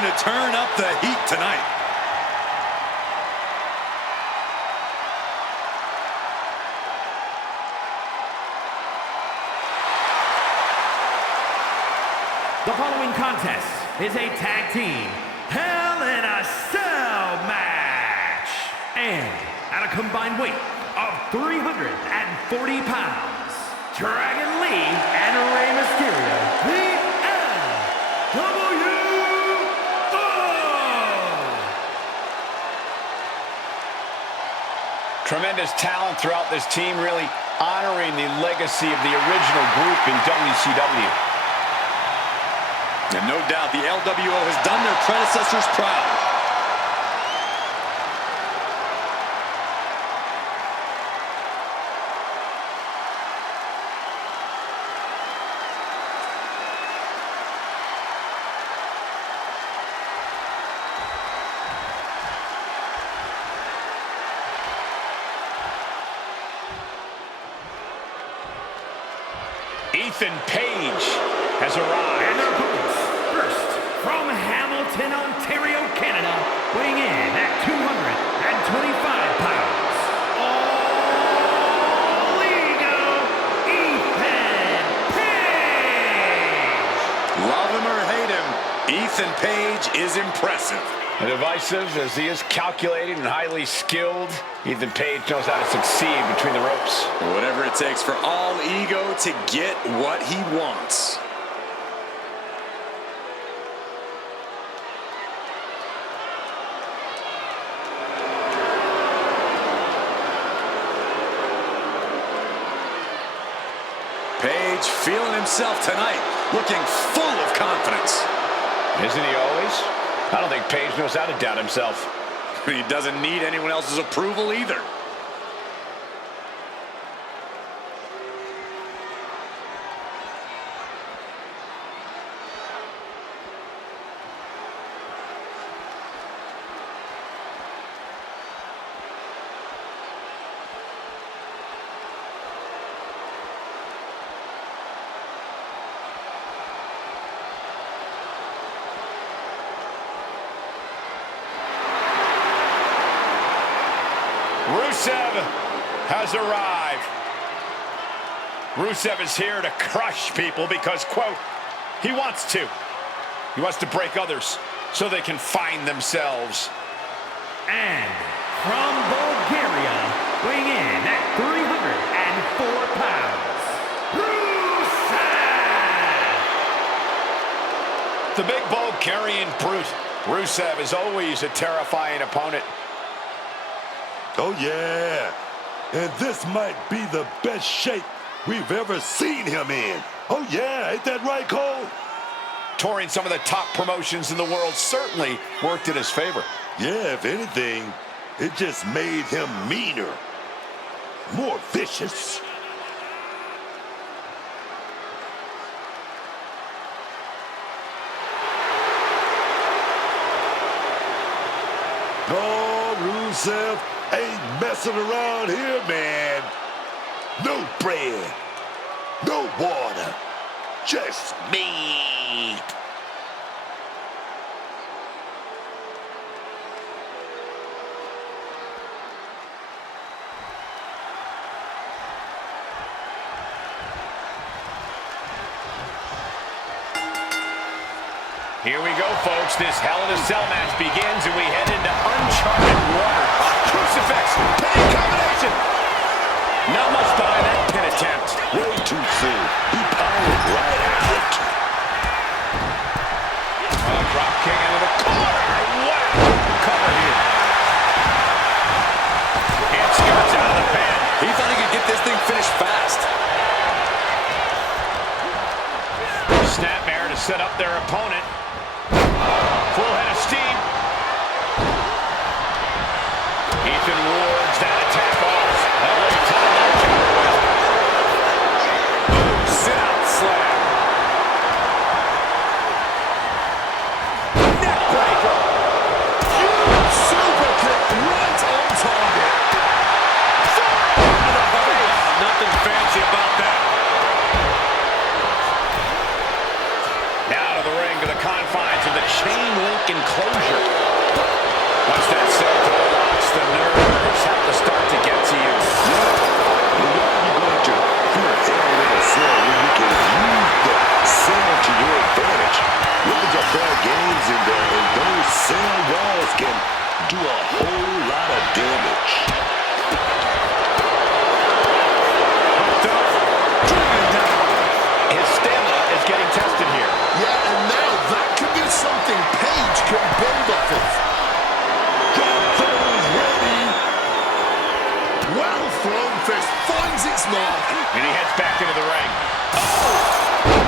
looking to turn up the heat tonight. The following contest is a tag team Hell in a Cell match. And at a combined weight of 340 pounds, Dragon Lee and Rey Mysterio, the LWO. Tremendous talent throughout this team, really honoring the legacy of the original group in WCW. And no doubt the LWO has done their predecessors proud. Ethan Page has arrived. And their opponents, first, from Hamilton, Ontario, Canada, weighing in at 225 pounds, All Ego, Ethan Page. Love him or hate him, Ethan Page is impressive. Divisive as he is, calculated and highly skilled, Ethan Page knows how to succeed between the ropes. Whatever it takes for All Ego to get what he wants. Page feeling himself tonight, looking full of confidence. Isn't he always? I don't think Page knows how to doubt himself. He doesn't need anyone else's approval either. Rusev has arrived. Rusev is here to crush people because, quote, he wants to. He wants to break others so they can find themselves. And from Bulgaria, weighing in at 304 pounds, Rusev! The big Bulgarian brute. Rusev is always a terrifying opponent. Oh, yeah. And this might be the best shape we've ever seen him in. Oh, yeah. Ain't that right, Cole? Touring some of the top promotions in the world certainly worked in his favor. Yeah, if anything, it just made him meaner, more vicious. Oh, Rusev ain't messing around here, man. No bread, no water, just meat. Here we go, folks. This Hell in a Cell match begins, and we head into uncharted water. Crucifix, pinning combination. Not much behind that pin attempt. Way too soon. He powered right out. Drop kick into the corner. Wow. Cover here. And skirts out of the pen. He thought he could get this thing finished fast. Snapmare to set up their opponent. Full head of steam. Ethan wards that attack off. Boom, sit-out slam. Neckbreaker. Huge super kick right on target. Nothing fancy about that. Out of the ring to finds its mark. And he heads back into the ring.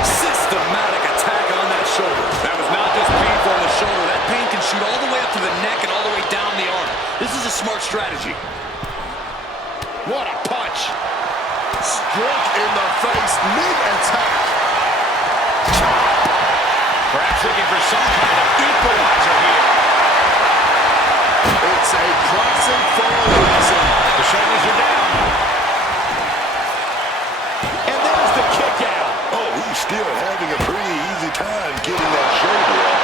Systematic attack on that shoulder. That was not just painful on the shoulder. That pain can shoot all the way up to the neck and all the way down the arm. This is a smart strategy. What a punch. Struck in the face mid-attack. Perhaps looking for some kind of equalizer here. It's a classic for a reason. The shoulders are down. And there's the kick out. Oh, he's still having a pretty easy time getting that shoulder up.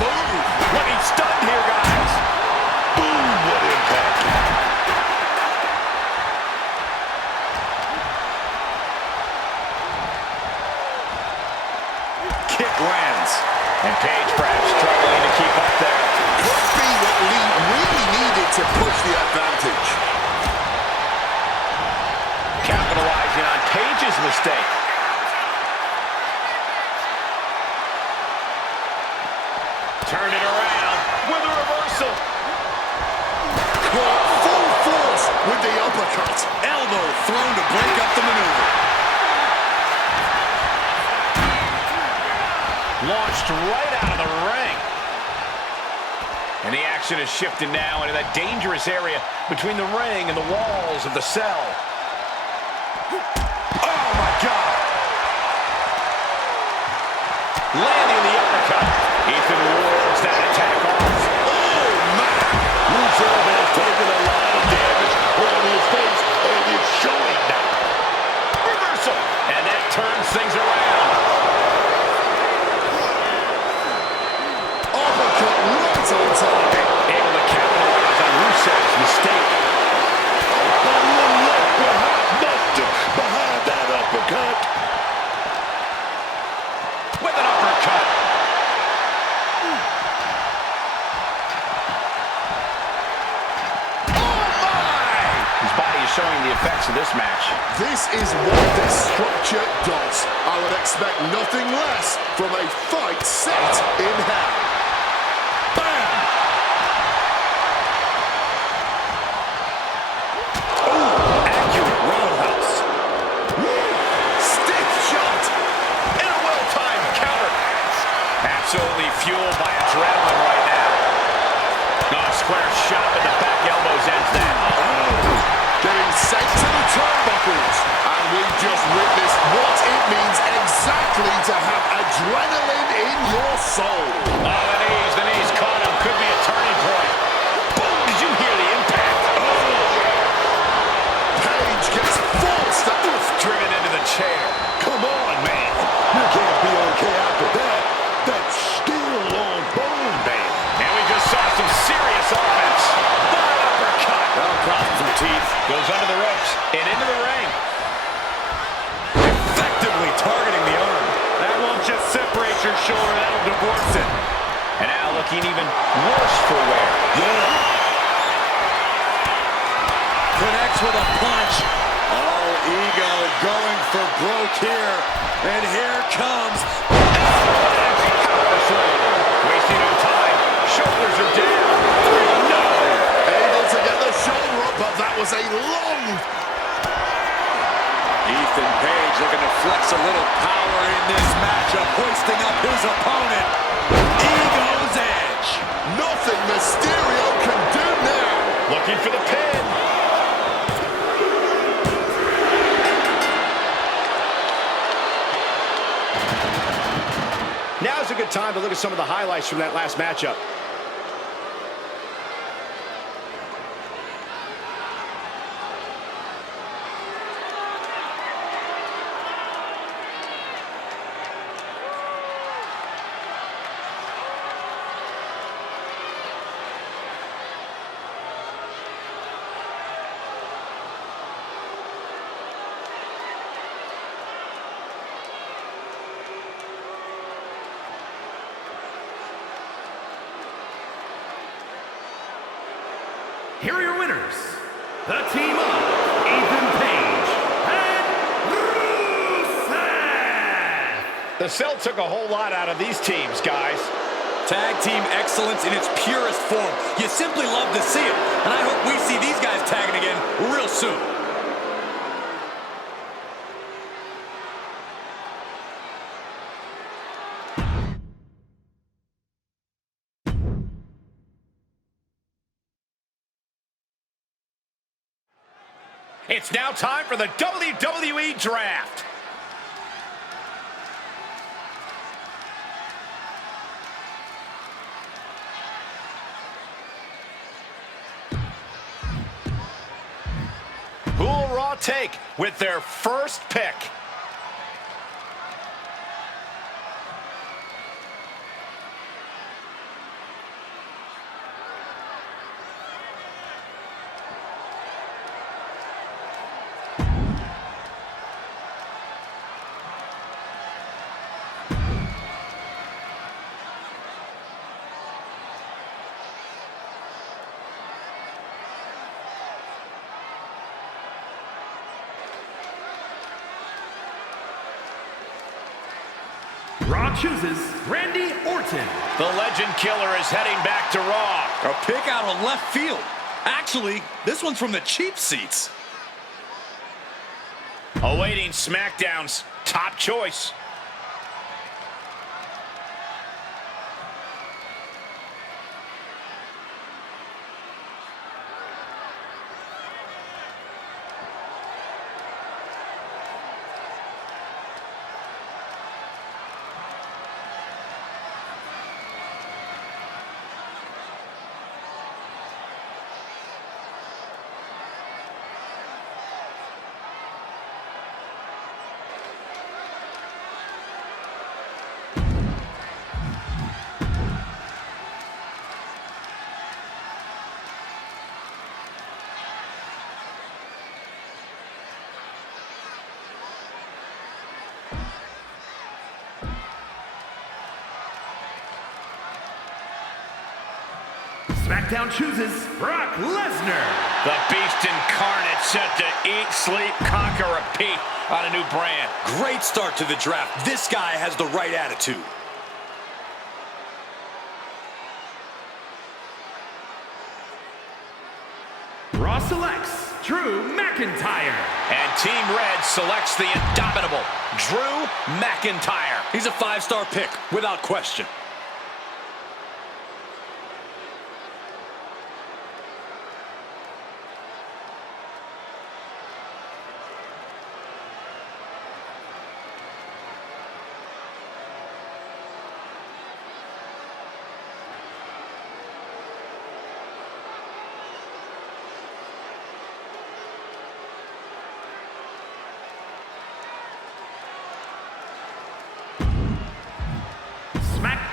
Boom. Looking stunned here, guys. Boom, what impact. Kick lands. And Paige perhaps struggling to keep up there. Could be what Lee really needed to push the advantage. Capitalizing on Paige's mistake. Turn it around with a reversal. Caught full force with the uppercut. Elbow thrown to break up the maneuver. Launched right out of the ring. And the action has shifted now into that dangerous area between the ring and the walls of the cell. Oh, my God. Landing the uppercut. Ethan wards that attack off. Oh, man. Rusev has taken a lot of damage on his face, and it's showing now. Reversal. And that turns things around. Uppercut right on time. Able to capitalize on Rusev's mistake. And one left behind that uppercut. With an uppercut. Oh my! His body is showing the effects of this match. This is what this structure does. I would expect nothing less from a fight set in hell. Bam! Accurate roundhouse. Stiff shot. And a well-timed counter. Absolutely fueled by adrenaline right now. Oh, square shot with the back elbows ends that. Getting sent to the turnbuckles. And we've just witnessed what it means exactly to have adrenaline in your soul. Oh, the knees caught him. Could be a turning point. Boom, did you hear the impact? Paige gets forced out. Driven into the chair. Come on, man. You can't be okay after that. That's still on bone, man. And we just saw some serious offense. That uppercut. That'll cross some teeth. Goes under the ropes and into the ring. Effectively targeting the arm. That won't just separate your shoulder, that'll divorce it. And now looking even worse for wear. Yeah. Connects with a punch. Oh, ego going for broke here. And here comes Power slam. Wasting no time. Shoulders are down. No. Able to get the shoulder up, but that was a long... Ethan Page looking to flex a little power in this matchup, hoisting up his opponent. Ego's edge. Nothing Mysterio can do now. Looking for the pin. Now's a good time to look at some of the highlights from that last matchup. Here are your winners, the team of Ethan Page and Rusev. The Cell took a whole lot out of these teams, guys. Tag team excellence in its purest form. You simply love to see it. And I hope we see these guys tagging again real soon. It's now time for the WWE Draft. Who will Raw take with their first pick? Raw chooses Randy Orton. The Legend Killer is heading back to Raw. A pick out of left field. Actually, this one's from the cheap seats. Awaiting SmackDown's top choice. SmackDown chooses Brock Lesnar. The Beast Incarnate set to eat, sleep, conquer, repeat on a new brand. Great start to the draft. This guy has the right attitude. Raw selects Drew McIntyre. And Team Red selects the indomitable Drew McIntyre. He's a 5-star pick, without question.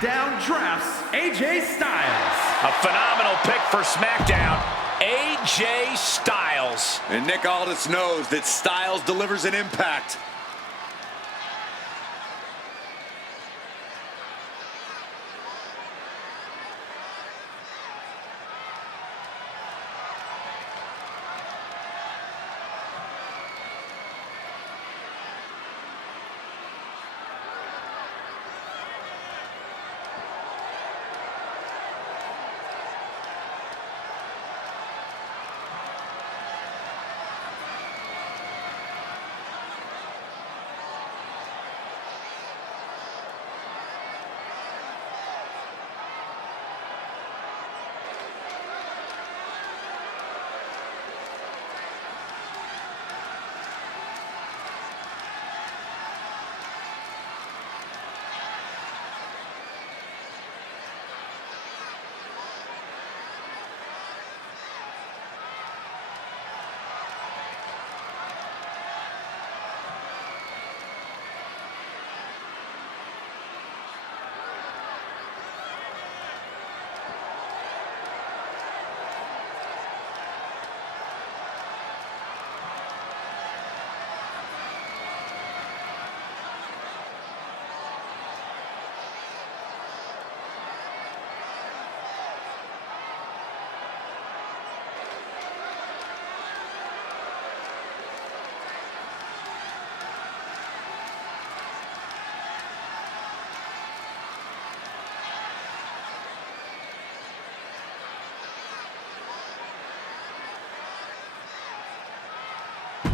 SmackDown drafts AJ Styles. A phenomenal pick for SmackDown, AJ Styles. And Nick Aldis knows that Styles delivers an impact.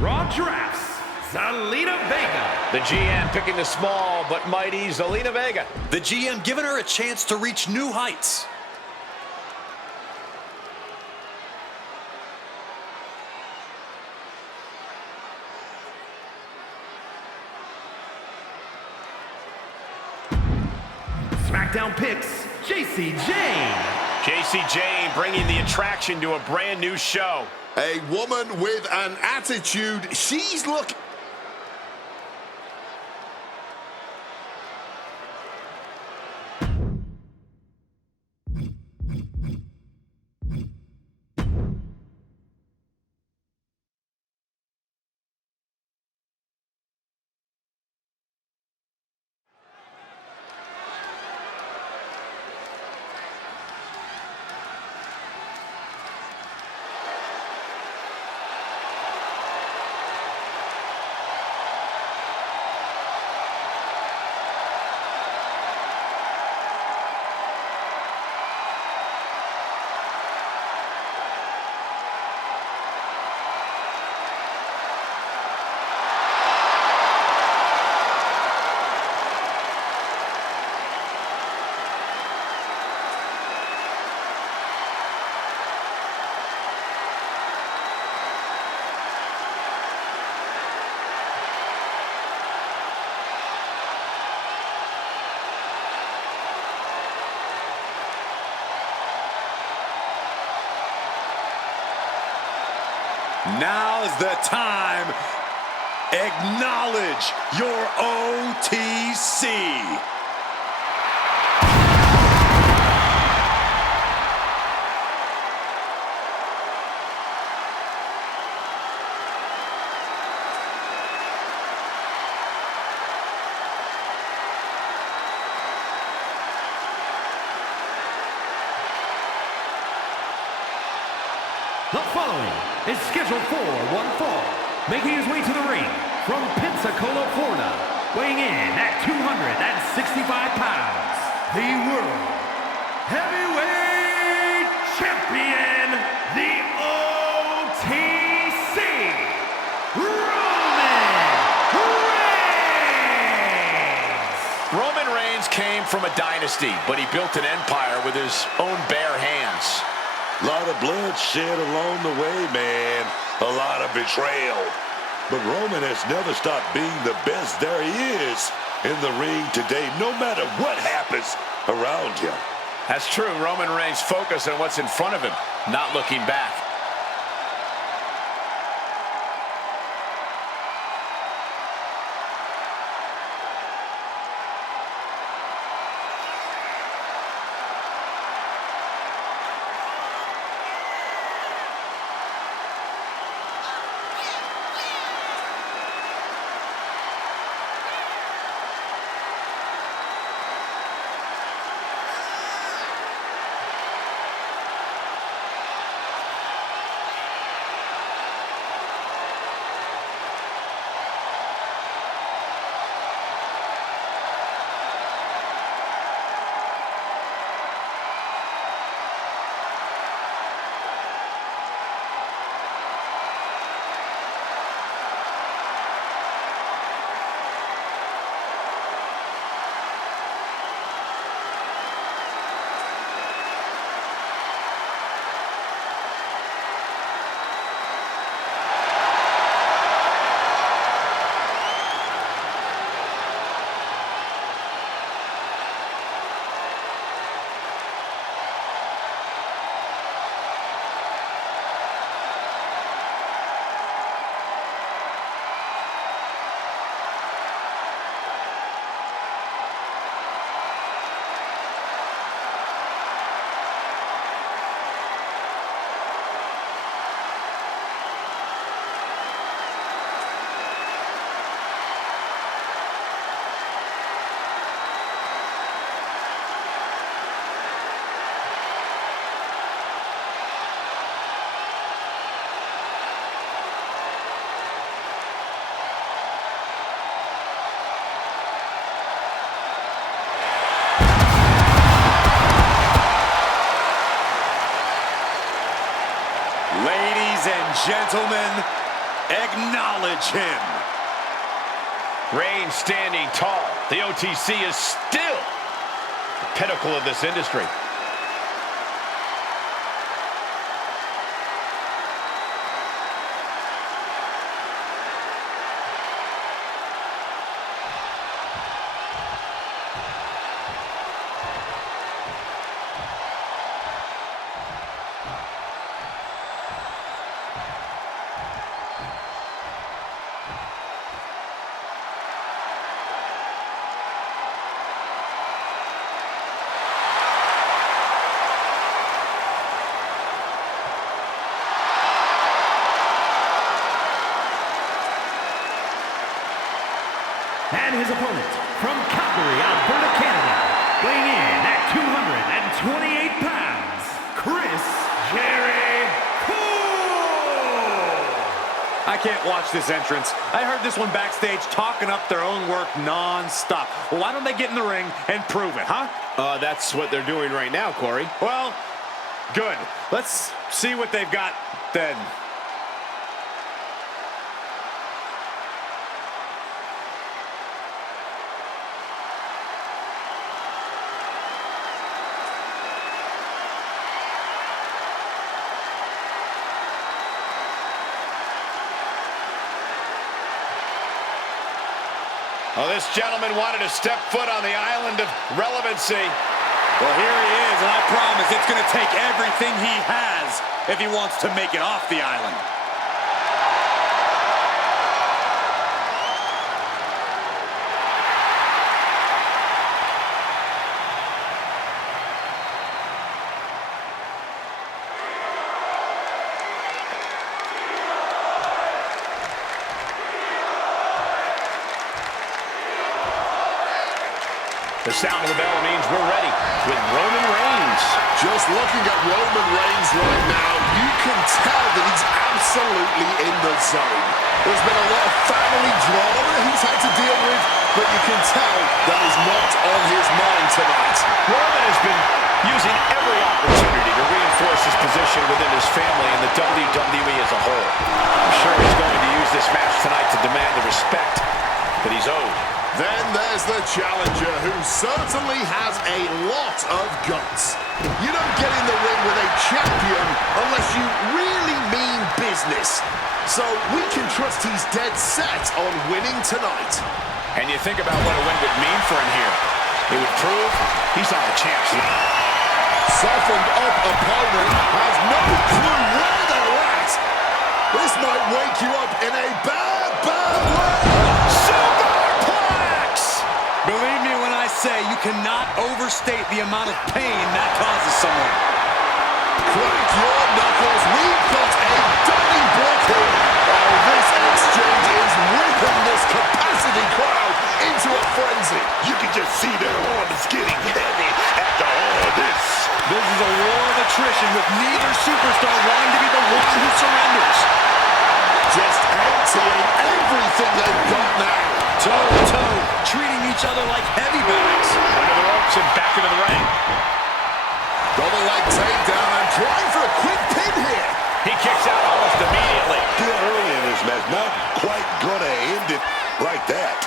Raw drafts Zelina Vega. The GM picking the small but mighty Zelina Vega. The GM giving her a chance to reach new heights. SmackDown picks JC Jane. JC Jane bringing the attraction to a brand new show. A woman with an attitude. She's looking... Now's the time. Acknowledge your OTC. The following is scheduled for one fall, making his way to the ring from Pensacola, Florida, weighing in at 265 pounds, the World Heavyweight Champion, the OTC, Roman Reigns! Roman Reigns came from a dynasty, but he built an empire with his own bare hands. A lot of blood shed along the way, man. A lot of betrayal. But Roman has never stopped being the best there is in the ring today, no matter what happens around him. That's true. Roman Reigns focused on what's in front of him, not looking back. Ladies and gentlemen, Acknowledge him. Reigns standing tall. The OTC is still the pinnacle of this industry. And his opponent, from Calgary, Alberta, Canada, weighing in at 228 pounds, Chris Jericho! I can't watch this entrance. I heard this one backstage talking up their own work non-stop. Well, why don't they get in the ring and prove it, huh? That's what they're doing right now, Corey. Well, good. Let's see what they've got then. Well, this gentleman wanted to step foot on the island of relevancy. Well, here he is, and I promise it's going to take everything he has if he wants to make it off the island. The sound of the bell means we're ready with Roman Reigns. Just looking at Roman Reigns right now, you can tell that he's absolutely in the zone. There's been a lot of family drama he's had to deal with, but you can tell that is not on his mind tonight. Roman has been using every opportunity to reinforce his position within his family and the WWE as a whole. I'm sure he's going to use this match tonight to demand the respect that he's owed. Then there's the challenger, who certainly has a lot of guts. You don't get in the ring with a champion unless you really mean business. So we can trust he's dead set on winning tonight. And you think about what a win would mean for him here. It would prove he's not a champ. Softened up opponent has no clue where they're at. This might wake you up in a bad, bad way. Believe me when I say you cannot overstate the amount of pain that causes someone. Crack your knuckles. We've got a dummy block here. Oh, this exchange is whipping this capacity crowd into a frenzy. You can just see their arms getting heavy after all this. This is a war of attrition with neither superstar wanting to be the one who surrenders. Just emptying everything they've got now. Toe-to-toe, treating each other like heavy bags. Under the ropes and back into the ring. Double leg takedown and trying for a quick pin here. He kicks out almost immediately. Still early in this match, not quite gonna end it like that.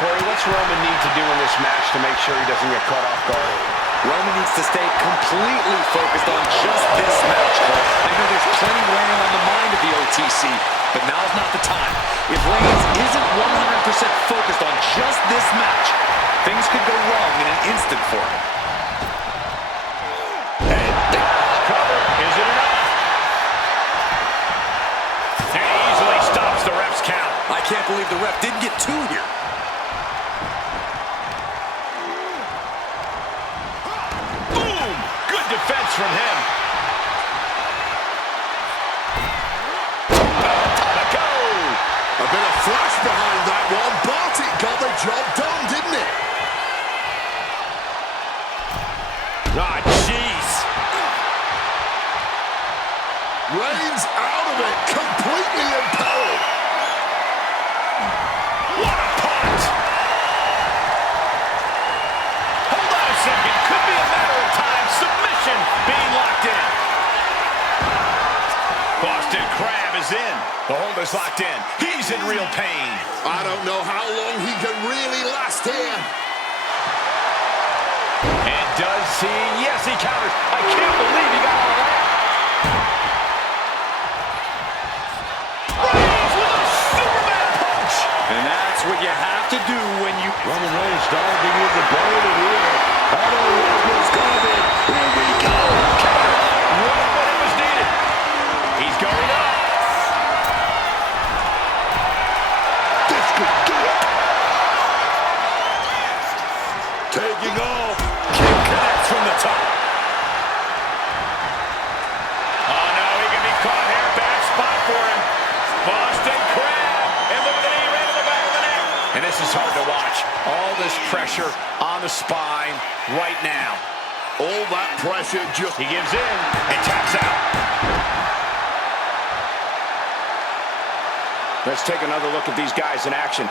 Corey, what's Roman need to do in this match to make sure he doesn't get caught off guard? Roman needs to stay completely focused on just this match, Cole. I know there's plenty weighing on the mind of the OTC, but now's not the time. If Reigns isn't 100% focused on just this match, things could go wrong in an instant for him. Cover. Is it enough? And he easily stops the ref's count. I can't believe the ref didn't get two here. Boom! Good defense from him. A bit of flash behind that one, but it got the job done, didn't it? Ah, jeez. Reigns out of it, completely imperiled. What a punt! Hold on a second. Could be a matter of time. Submission being locked in. The hold is locked in. He's in real pain. I don't know how long he can really last here. And does he? Yes, he counters. I can't believe he got all that. Reigns with a Superman punch. And that's what you have to do when you... Roman Reigns diving in the blade here. I don't know what's coming. Here we go. Right when it was needed. He's going up. This could do it. Taking off. Kick connects from the top. Oh, no, he can be caught here. Bad spot for him. Boston Crab. And look at the knee right in the back of the neck. And this is hard to watch. All this pressure on the spine right now. All that pressure just... He gives in and taps out. Let's take another look at these guys in action.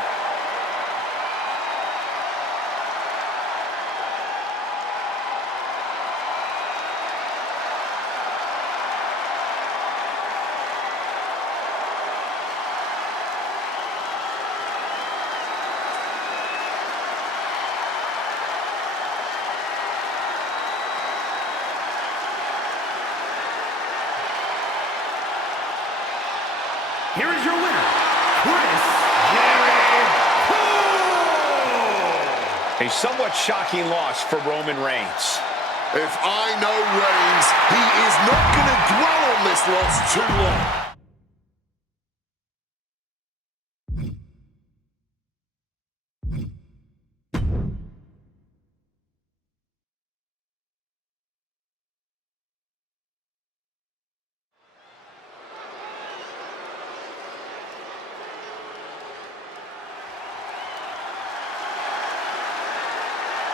Here is your winner, Chris Jericho! A somewhat shocking loss for Roman Reigns. If I know Reigns, he is not going to dwell on this loss too long.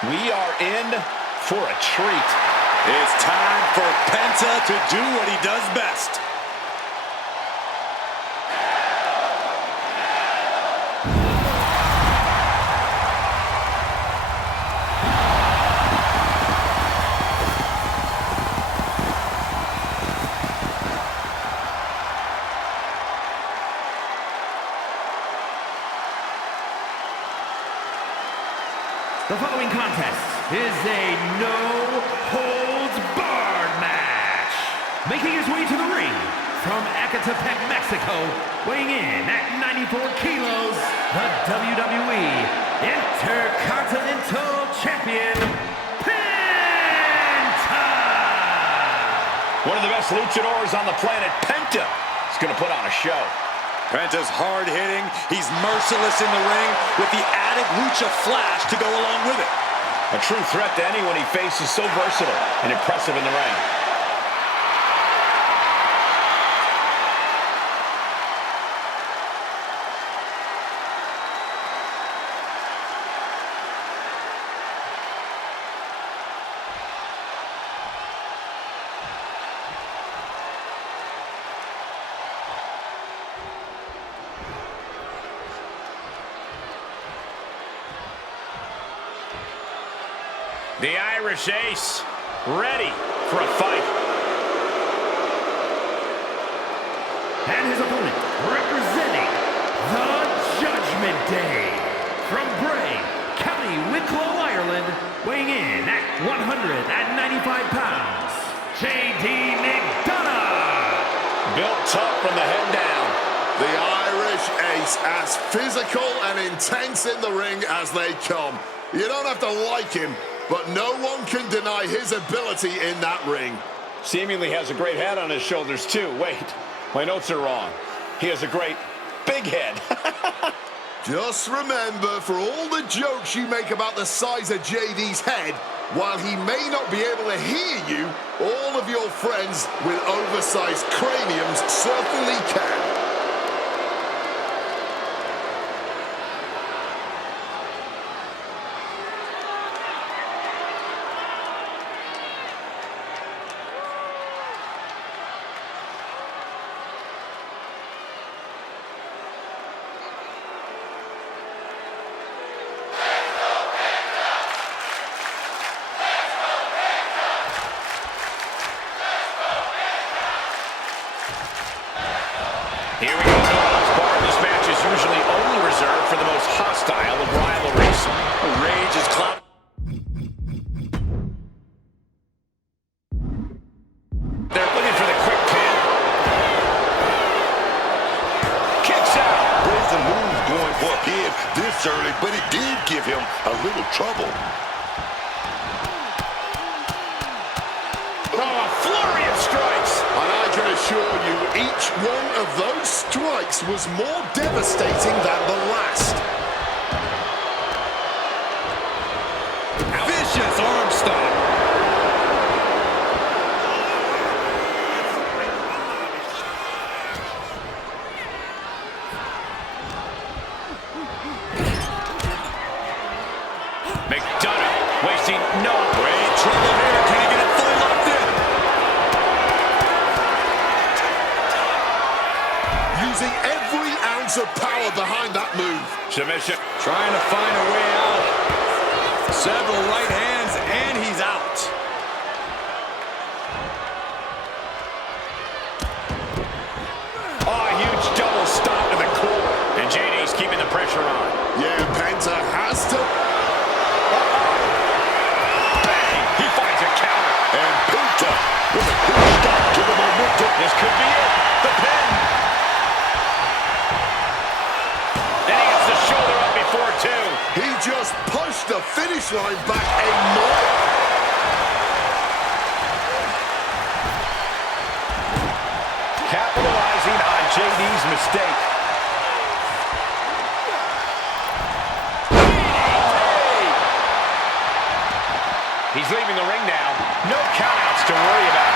We are in for a treat. It's time for Penta to do what he does best. The following contest is a no-holds-barred match. Making his way to the ring from Ecatepec, Mexico, weighing in at 94 kilos, the WWE Intercontinental Champion, Penta! One of the best luchadors on the planet, Penta, is going to put on a show. Penta's hard-hitting. He's merciless in the ring with the added lucha flash to go along with it. A true threat to anyone he faces, so versatile and impressive in the ring. The Irish Ace, ready for a fight. And his opponent, representing the Judgment Day, from Bray, County Wicklow, Ireland, weighing in at 195 pounds, J.D. McDonough. Built tough from the head down. The Irish Ace, as physical and intense in the ring as they come. You don't have to like him, but no one can deny his ability in that ring. Seemingly has a great head on his shoulders, too. Wait, my notes are wrong. He has a great big head. Just remember, for all the jokes you make about the size of JD's head, while he may not be able to hear you, all of your friends with oversized craniums certainly can. Here we go. trouble. Oh, a flurry of strikes. And I can assure you, each one of those strikes was more devastating than the last. Vicious arm stomp. McDonough wasting no Great trouble here. Can he get it fully locked in? Using every ounce of power behind that move. submission. Trying to find a way out. Several right hands, and he's out. Oh, a huge double stop to the core. And JD's keeping the pressure on. Yeah, Penta has to. Bang! He finds a counter. And Penta with a quick stop to the momentum. This could be it. The pin. And he gets the shoulder up before two. He just pushed the finish line back a mile. Capitalizing on JD's mistake. He's leaving the ring now. No countouts to worry about.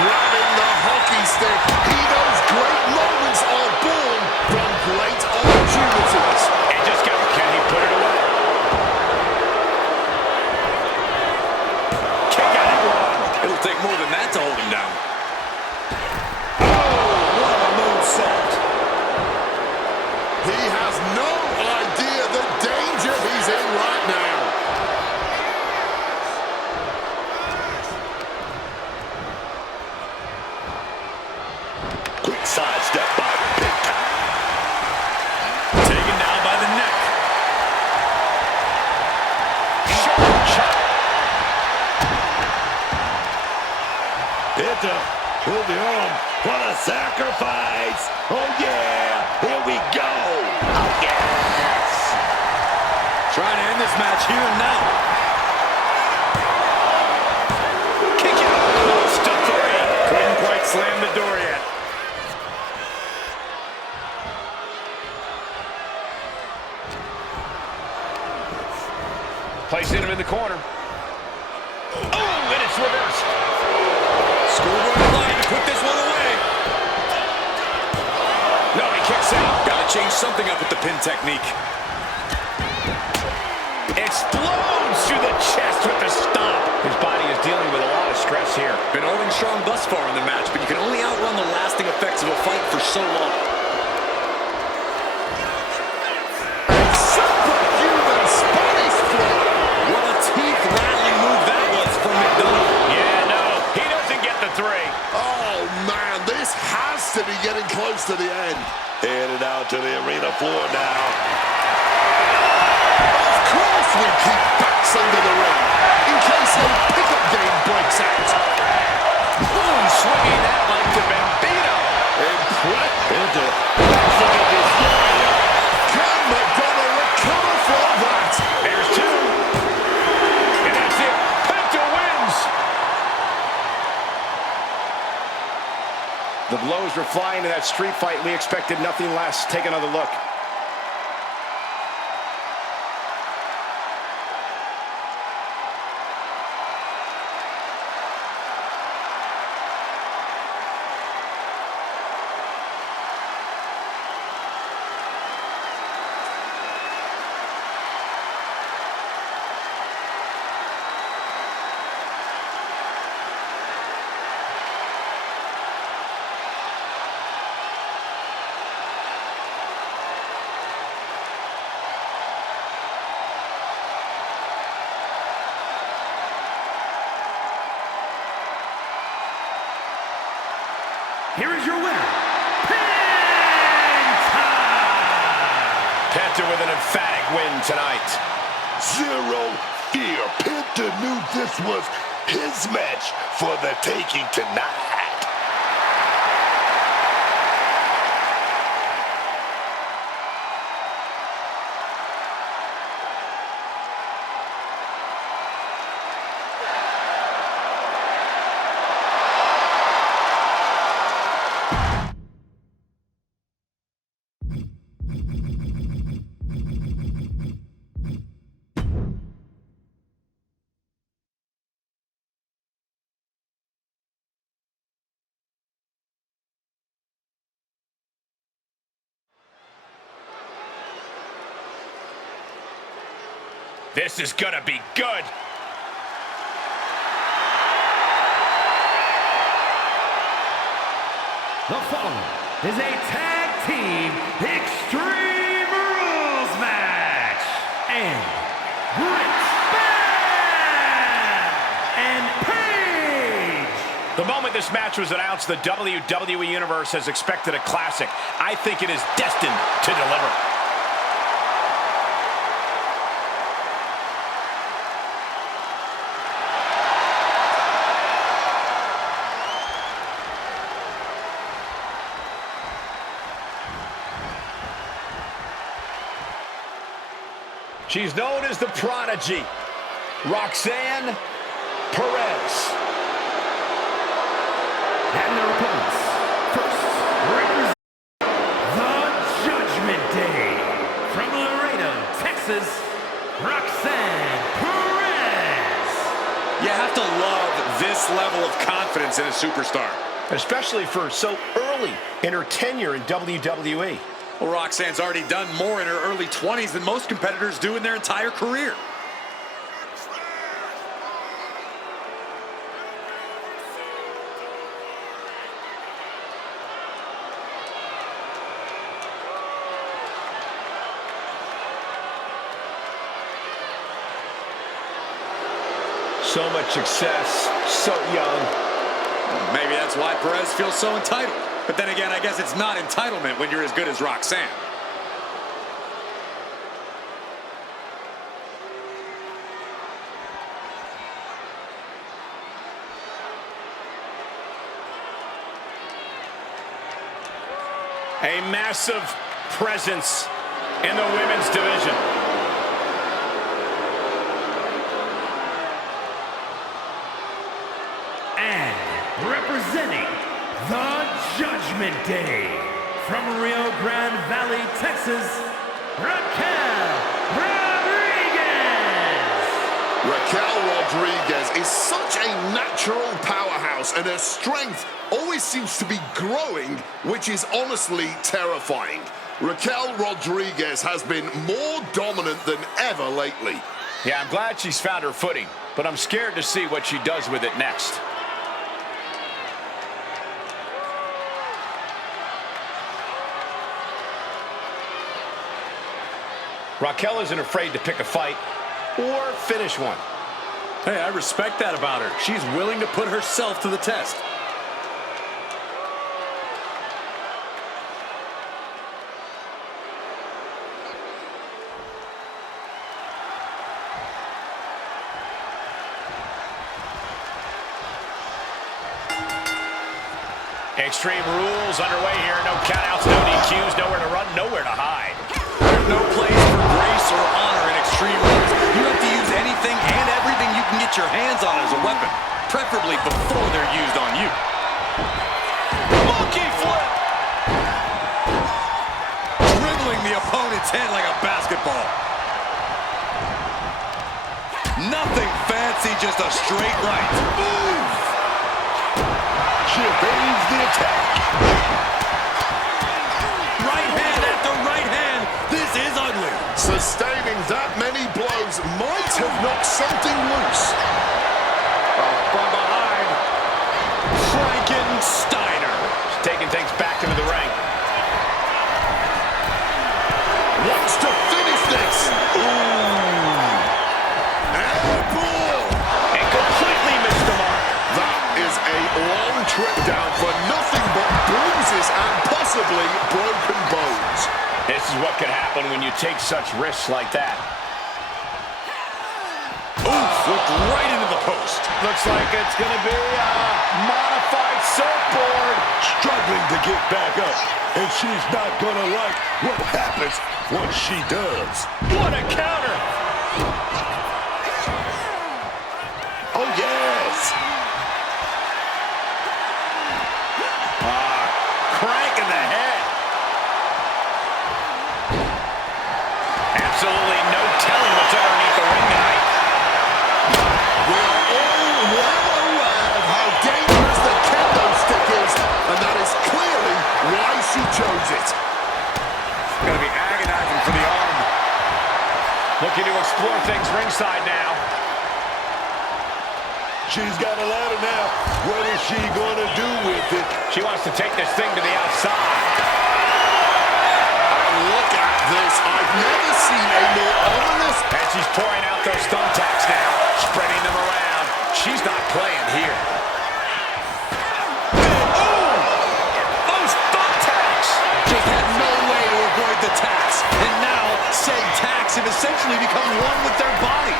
Grabbing the hockey stick. He knows great moments are born from great opportunities. And just got, can he put it away? Kick out at one. It'll take more than that to hold him down. What a moonsault. He has no idea the danger he's in right now. Quick sidestep by Penta. Taken down by the neck. Sharp chop. Penta with the arm. What a sacrifice. Oh, yeah. Here we go. Oh, yes. Trying to end this match here and now. Kick out. Close to three. Couldn't quite slam the door yet. Placing him in the corner. Oh, and it's reversed. Schoolboy line to put this one away. No, he kicks out. Gotta change something up with the pin technique. Explodes through the chest with the stomp. His body is dealing with a lot of stress here. Been holding strong thus far in the match, but you can only outrun the lasting effects of a fight for so long. Superhuman Spanish fly. What a teeth-rattling move that was from McDonough. Yeah, no, he doesn't get the three. Oh, man, this has to be getting close to the end. Headed out to the arena floor now. Of course we keep backs under the ring, in case a pickup game breaks out. Boom, swinging that like to Bambino. Penta. Can McDonough recover from that? There's two. And that's it. Penta wins. The blows were flying in that street fight. We expected nothing less. Take another look. Here is your winner, Penta! Penta with an emphatic win tonight. Zero fear. Penta knew this was his match for the taking tonight. This is gonna be good. The following is a tag team Extreme Rules match. And Britt and Paige. The moment this match was announced, the WWE Universe has expected a classic. I think it is destined to deliver. She's known as the Prodigy, Roxanne Perez. And their opponents, first, represent the Judgment Day. From Laredo, Texas, Roxanne Perez. You have to love this level of confidence in a superstar. Especially for so early in her tenure in WWE. Well, Roxanne's already done more in her early 20s than most competitors do in their entire career. So much success, so young. Maybe that's why Perez feels so entitled. But then again, I guess it's not entitlement when you're as good as Roxanne. A massive presence in the women's division. And representing the Judgment Day, from Rio Grande Valley, Texas, Raquel Rodriguez. Raquel Rodriguez is such a natural powerhouse, and her strength always seems to be growing, which is honestly terrifying. Raquel Rodriguez has been more dominant than ever lately. Yeah, I'm glad she's found her footing, but I'm scared to see what she does with it next. Raquel isn't afraid to pick a fight or finish one. Hey, I respect that about her. She's willing to put herself to the test. Extreme Rules underway here. No countouts, no DQs, nowhere to run, nowhere to hide. There's no place for grace or honor in Extreme Rules. You have to use anything and everything you can get your hands on as a weapon, preferably before they're used on you. Monkey flip! Dribbling the opponent's head like a basketball. Nothing fancy, just a straight right. Move! She evades the attack. Right hand after right hand. This is ugly. Sustaining that many blows might have knocked something loose. From behind, Frankensteiner. She's taking things back into the ring. Wants to finish this. Ooh. Airball. And completely missed the mark. That is a long trip down for nothing but bruises and possibly broken bones. This is what could happen when you take such risks like that. Oof, looked right into the post. Looks like it's going to be a modified surfboard. Struggling to get back up. And she's not going to like what happens once she does. What a counter. Oh, yes. Crank in the head. Absolutely no telling what's underneath the ring tonight. We're all well aware of how dangerous the kendo stick is, and that is clearly why she chose it. It's going to be agonizing for the arm. Looking to explore things ringside now. She's got a ladder now. What is she going to do with it? She wants to take this thing to the outside. And look at this. I've never seen a more ominous... And she's pouring out those thumbtacks now, spreading them around. She's not playing here. Oh! Those thumbtacks! Just had no way to avoid the tacks. And now, said tacks have essentially become one with their body.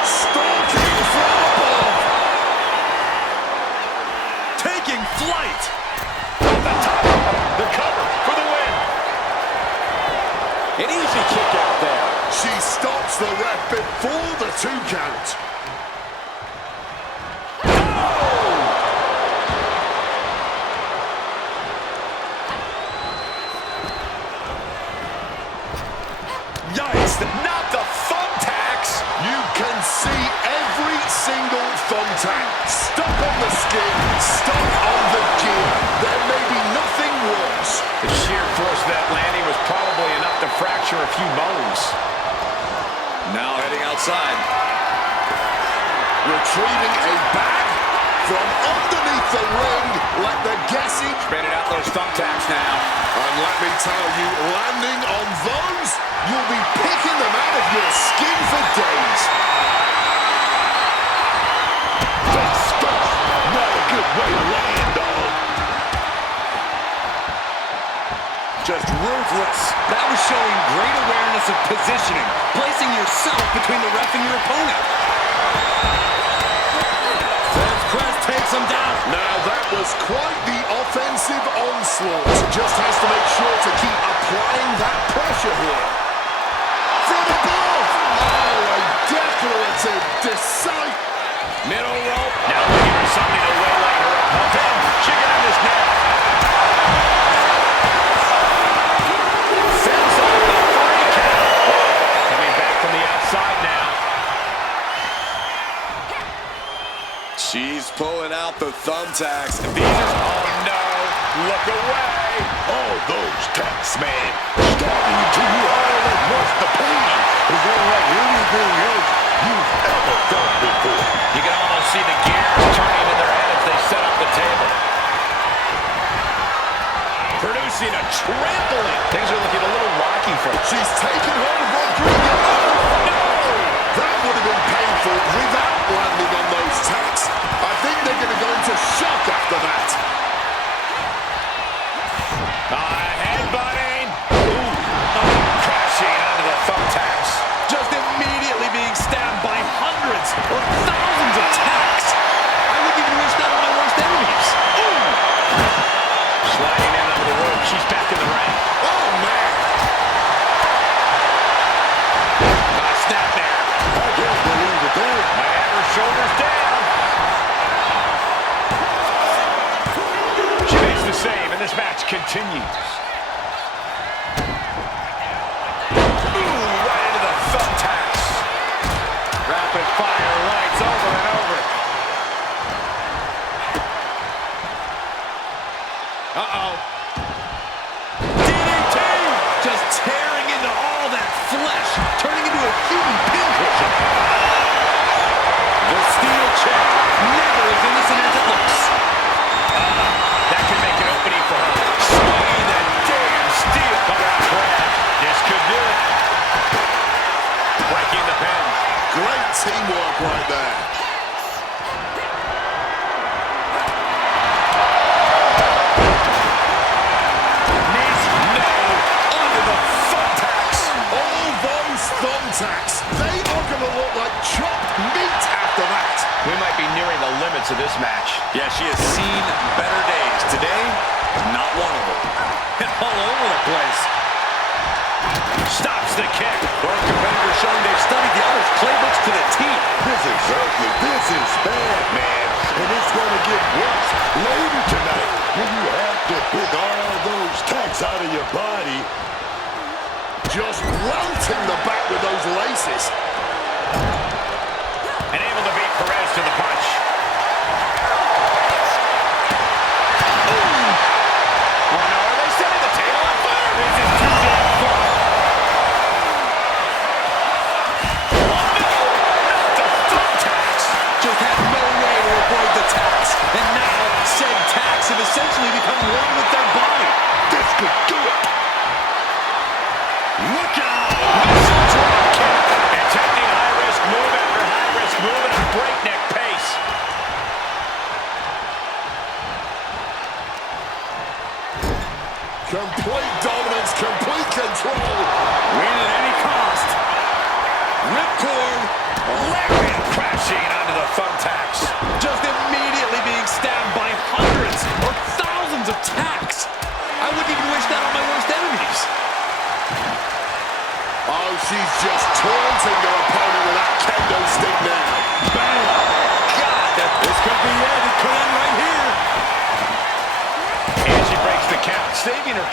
Stalking from above. Taking flight. Off the top. The cover for the win. An easy kick out there. She stops the ref before the 2 count. Yikes, not the thumbtacks. You can see every single thumbtack stuck on the skin, stuck on the gear. There may be nothing worse. The sheer force of that landing was probably enough to fracture a few bones. Now heading outside. Retrieving a bag from underneath the ring. Let the guessing. Spreading out those thumbtacks now. And let me tell you, landing on those, you'll be picking them out of your skin for days. That's stuff. Not a good way to land, dog. Just ruthless. That was showing great awareness of positioning, placing yourself between the ref and your opponent. Fence press takes him down. Now that was quite the offensive onslaught. Just has to make sure to keep applying that pressure here. From above! Oh, a declarative, decisive. Middle rope. Now looking for something to waylay her opponent. She got in his neck. Fence off the 3 count. Coming back from the outside now. She's pulling out the thumbtacks. These are, oh no, look away. All those tacks, man, stabbing into you all at once. The pain is unlike anything else you've ever felt before. You can almost see the gears turning in their head as they set up the table. Producing a trampling. Things are looking a little rocky for her. She's taken hold of Rodriguez. Oh, no! That would have been painful without landing on those tacks. I think they're going to go into shock after that. Headbutting. Ooh. Crashing onto the thumbtacks. Just immediately being stabbed by hundreds or thousands of tacks. I wouldn't even wish that on my worst enemies. Ooh. Sliding in under the rope. She's back in the ring. Oh, man. Snap there. I can't believe it, dude. Might have her shoulders down. She makes the save, and this match continues. Ooh, right into the thumbtacks. Rapid fire lights over and over. Uh-oh. DDT! Just tearing into all that flesh, turning into a human pincushion. The steel chair, never as innocent as it looks. That could make an opening for her. Swinging that damn steel. Come on, Brad. This could do it. Breaking the pin. Great teamwork right there. Knees, no. Under the thumbtacks. All those thumbtacks, they are going to look like chopped meat after that. We might be nearing the limits of this match. Yeah, she has seen better days. Today, not one of them. And all over the place. Stops the kick. Both competitors showing they've studied the other's playbooks to the T. This is bad, man. And it's going to get worse later tonight when you have to pick all those tacks out of your body. Just welting the back with those laces. And able to beat Perez to the punch. Ooh. Oh no, are they setting the table on fire? This is too damn far.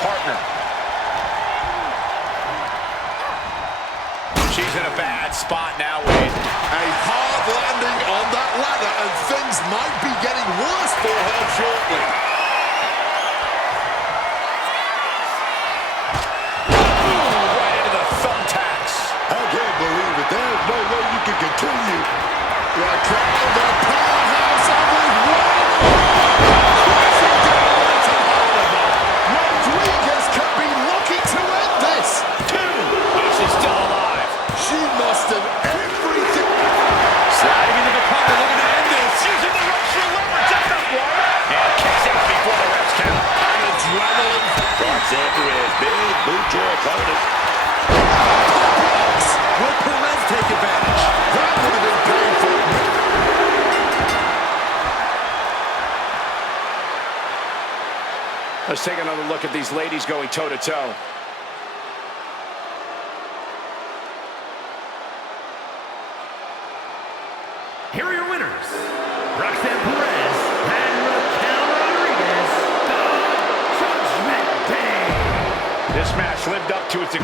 partner. She's in a bad spot now, Wade. A hard landing on that ladder, and things might be getting worse for her shortly. Right into the thumbtacks. I can't believe it. There's no way you can continue. Raquel, the powerhouse of the world. Crashing down into Oliver. Rodriguez could be looking to end this. She's still alive. She mustered everything. Sliding into the corner, looking to end this. Using the Russian leverage. That's not right. And kicks out before the refs count. Adrenaline. Roxanne Perez, big boot to her opponent. Blocks. Will Perez take advantage? That would have been painful. Let's take another look at these ladies going toe-to-toe. Here are your winners, Roxanne Perez and Raquel Rodriguez, the Judgment Day. This match lived up to its...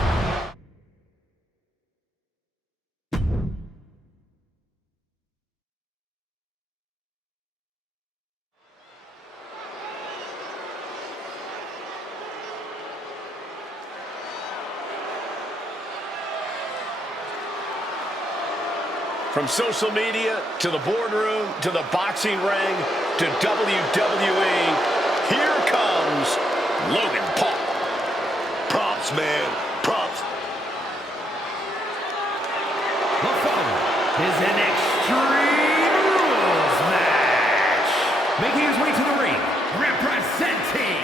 From social media, to the boardroom, to the boxing ring, to WWE, here comes Logan Paul. Props, man. Props. The following is an Extreme Rules match. Making his way to the ring, representing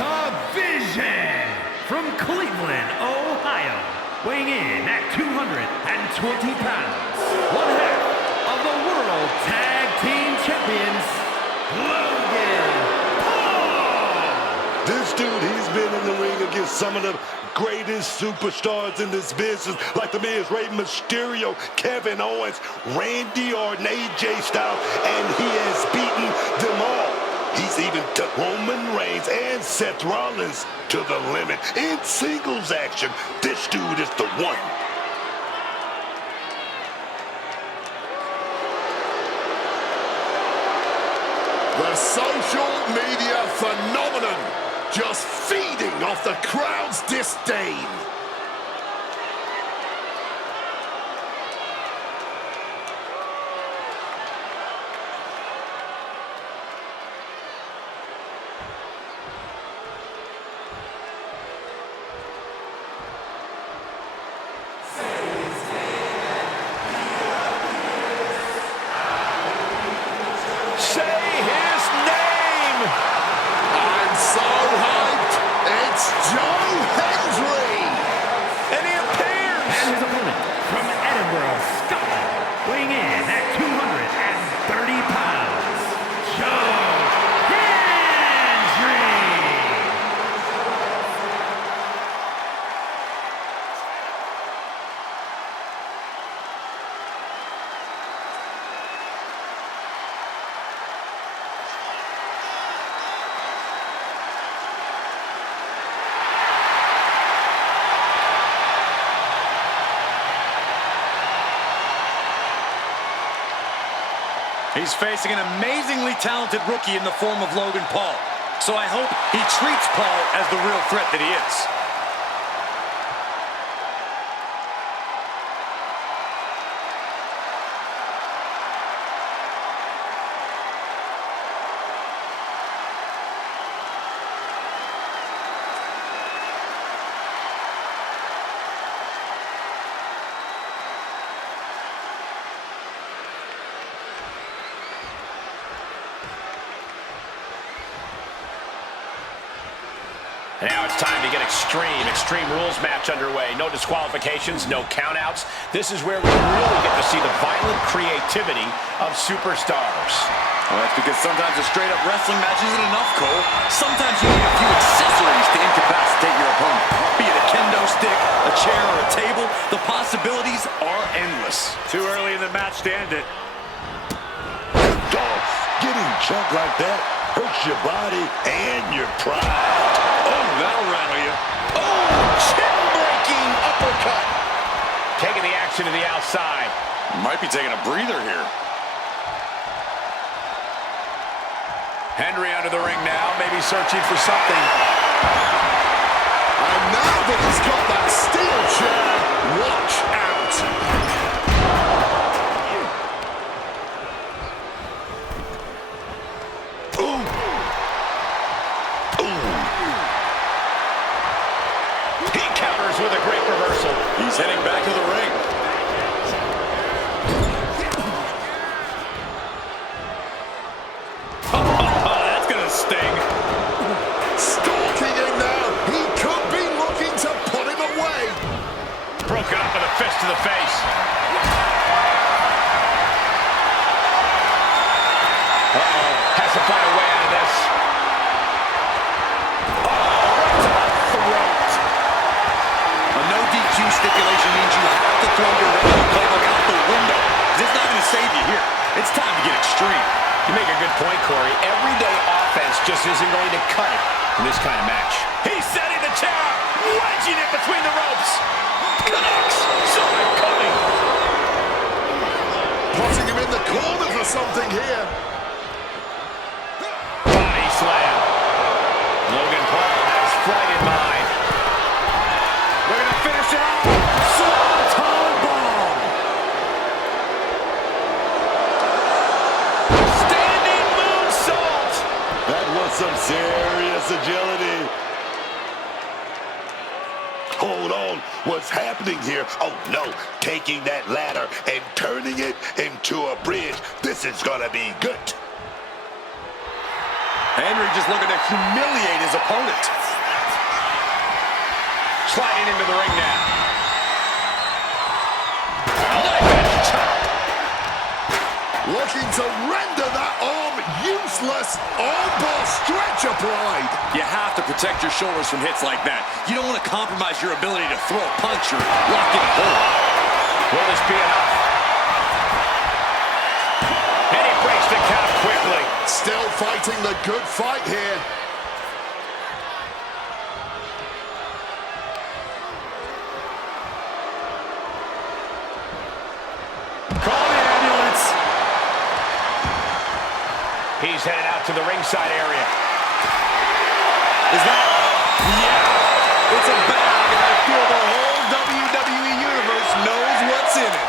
the Vision from Cleveland, Ohio. Weighing in at 220 pounds, one half of the World Tag Team Champions, Logan Paul. This dude, he's been in the ring against some of the greatest superstars in this business, like The Miz, Rey Mysterio, Kevin Owens, Randy Orton, AJ Styles, and he has beaten them all. He's even took Roman Reigns and Seth Rollins to the limit in singles action. This dude is the one. The social media phenomenon, just feeding off the crowd's disdain. Weighing in at 230 pounds, Joe Hendry. He's facing an amazingly talented rookie in the form of Logan Paul. So I hope he treats Paul as the real threat that he is. Now it's time to get Extreme Rules match underway. No disqualifications, no countouts. This is where we really get to see the violent creativity of superstars. Well, that's because sometimes a straight-up wrestling match isn't enough, Cole. Sometimes you need a few accessories to incapacitate your opponent. Be it a kendo stick, a chair, or a table, the possibilities are endless. Too early in the match to end it. Dog, getting jumped like that, hurts your body and your pride. Oh, that'll rattle you. Oh, chin-breaking uppercut. Taking the action to the outside. Might be taking a breather here. Henry under the ring now, maybe searching for something. And now that he's got that steel chair, watch out. Ooh. Ooh. He counters with a great reversal. He's heading back to the ring. That's gonna sting. Stalking him now. He could be looking to put him away. Broken up with a fist to the face. Uh-oh. Has to find a way out of this. Oh, right to the throat. A no DQ stipulation means you have to throw your regular playbook out the window. It's not going to save you here. It's time to get extreme. You make a good point, Corey. Everyday offense just isn't going to cut it in this kind of match. He's setting the chair up, wedging it between the ropes. Connects. Saw it coming. Putting him in the corner for something here. Body slam. Logan Paul has flight in mind. Looking to finish it off. Swanton bomb. Standing moonsault. That was some serious agility. Hold on, what's happening here? Oh no, taking that ladder and turning it into a bridge. This is gonna be good. Henry just looking to humiliate his opponent. Sliding into the ring now. Knife edge chop. Looking to render that arm useless. Armbar stretch applied. You have to protect your shoulders from hits like that. You don't want to compromise your ability to throw a punch or lock in a hold. Will this be enough? And he breaks the count quickly. Still fighting the good fight here. Call the ambulance. He's headed out to the ringside area. Is that? Yeah, it's a bag, and I feel the whole WWE Universe knows what's in it.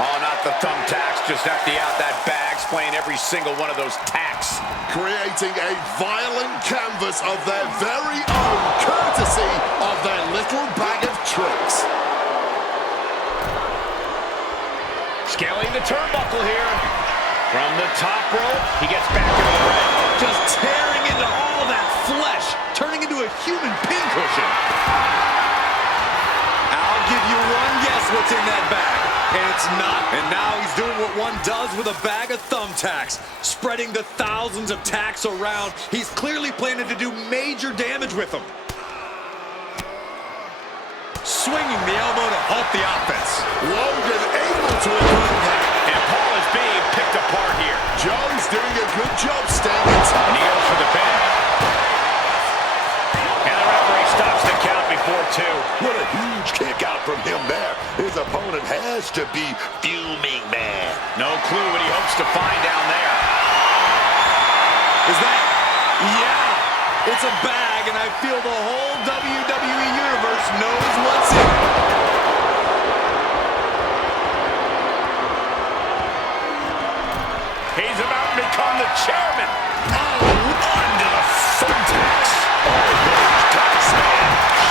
Oh, not the thumbtacks, just empty out that bag, playing every single one of those tacks. Creating a violent canvas of their very own, courtesy of their little bag of tricks. Scaling the turnbuckle here. From the top rope, he gets back into the ring. Just tearing into all that flesh, turning into a human pincushion. I'll give you one guess what's in that bag. And it's not. And now he's doing what one does with a bag of thumbtacks, spreading the thousands of tacks around. He's clearly planning to do major damage with them. Swinging the elbow to halt the offense. Logan able to avoid that. And Paul is being picked apart here. Joe's doing a good job staying in And time. he goes for the pin. And the referee stops the count before two. What a huge kick out from him there. His opponent has to be fuming, man. No clue what he hopes to find down there. Is that? Yeah, it's a bag, and I feel the whole WWE Universe knows what's in it. He's about to become the chairman. Oh, onto the thumbtacks.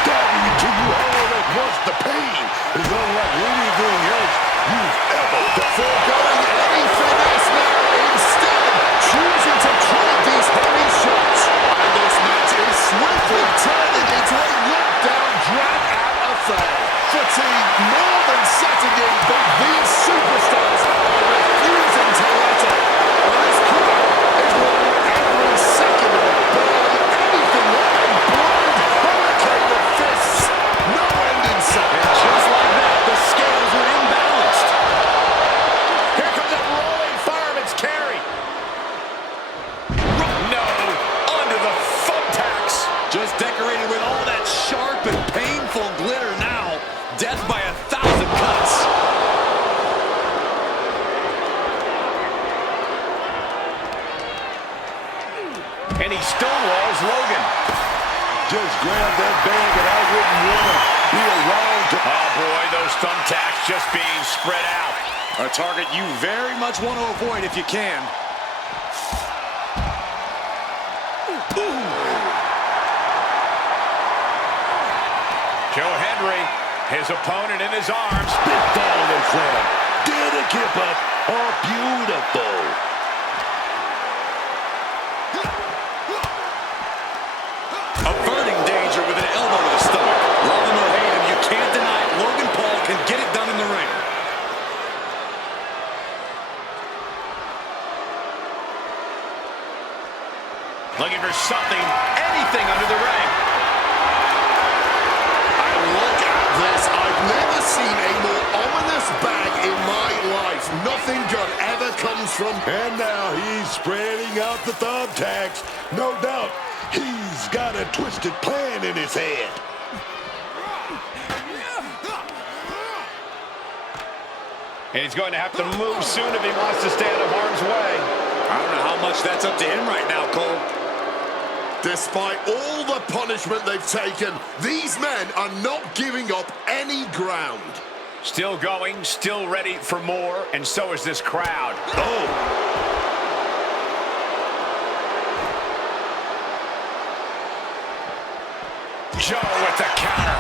Stabbing into you all at once. The pain is unlike anything else you've ever felt. Foregoing any finesse now, instead choosing to trade these heavy shots. And this match is swiftly turning into a lockdown, drag-out affair. Fatigue more than setting in, but these superstars are refusing to let up. And this crowd is wanting every second of it, barely anything like a blind hurricane of fists. No end in sight. And just like that, the scales are imbalanced. And he stonewalls Logan. Just grab that bag and I wouldn't want to be around to... Oh, boy, those thumbtacks just being spread out. A target you very much want to avoid if you can. Joe Hendry, his opponent in his arms. Big follow slam. Did a kip up. Oh, beautiful. Averting danger with an elbow to the stomach. Love him or hate him, you can't deny it. Logan Paul can get it done in the ring. Looking for something, anything under the ring. And look at this. I've never seen a more ominous bag in my life. Nothing good ever comes from... And now he's spreading out the thumbtacks. No doubt, he's got a twisted plan in his head. And he's going to have to move soon if he wants to stay out of harm's way. I don't know how much that's up to him right now, Cole. Despite all the punishment they've taken, these men are not giving up any ground. Still going, still ready for more, and so is this crowd. Oh. Joe with the counter.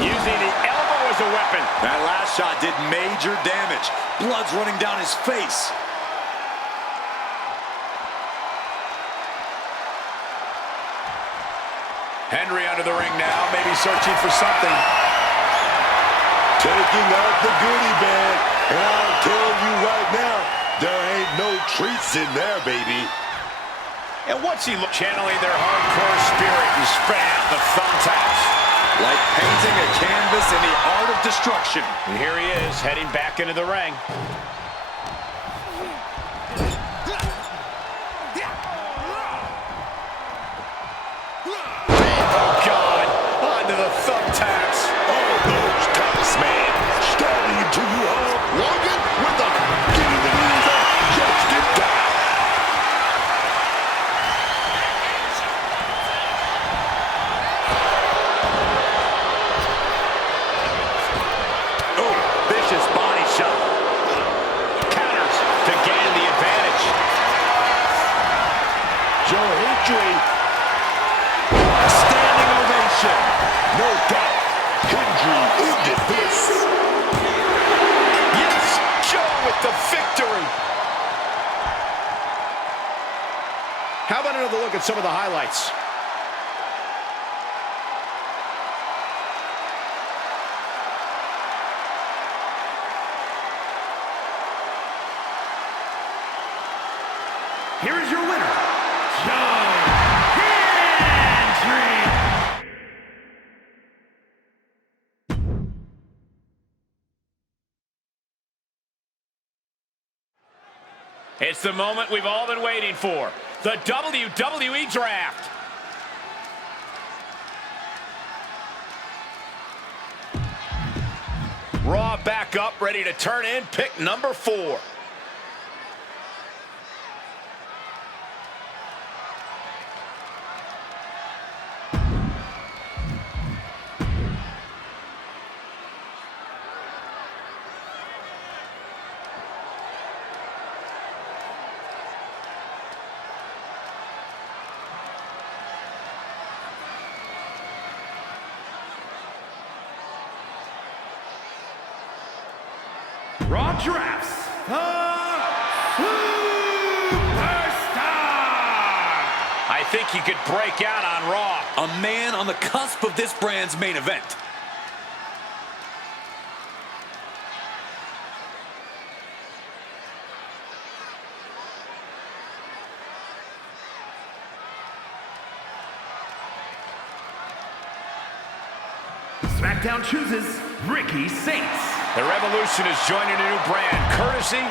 Using the elbow as a weapon. That last shot did major damage. Blood's running down his face. Henry under the ring now, maybe searching for something. Taking out the goodie bag. And I'll tell you right now, there ain't no treats in there, baby. And what's he channeling their hardcore spirit and spreading out the thumbtacks? Like painting a canvas in the art of destruction. And here he is, heading back into the ring. Oh, God. Onto the thumbtacks. All those tax man stabbing into you all. Logan with the... Getting the knees up just in time. Oh, vicious body shot. Counters to gain the advantage. Joe Hendry. Standing ovation. No doubt. Hendry ended this. Yes, Joe with the victory. How about another look at some of the highlights? Here is your winner, Joe Hendry. It's the moment we've all been waiting for. The WWE Draft. Raw back up, ready to turn in pick number 4. Raw drafts the Superstar. I think he could break out on Raw. A man on the cusp of this brand's main event. SmackDown chooses Ricky Saints. The Revolution is joining a new brand, courtesy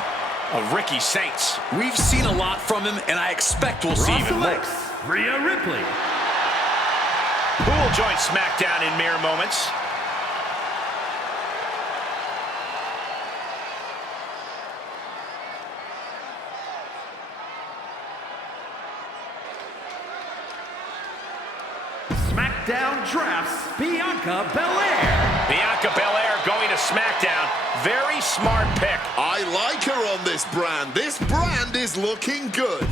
of Ricky Saints. We've seen a lot from him, and I expect we'll see Raw even more. selects Rhea Ripley. Who will join SmackDown in mere moments? SmackDown drafts Bianca Belair. Bianca Belair going to SmackDown. Very smart pick. I like her on this brand. This brand is looking good.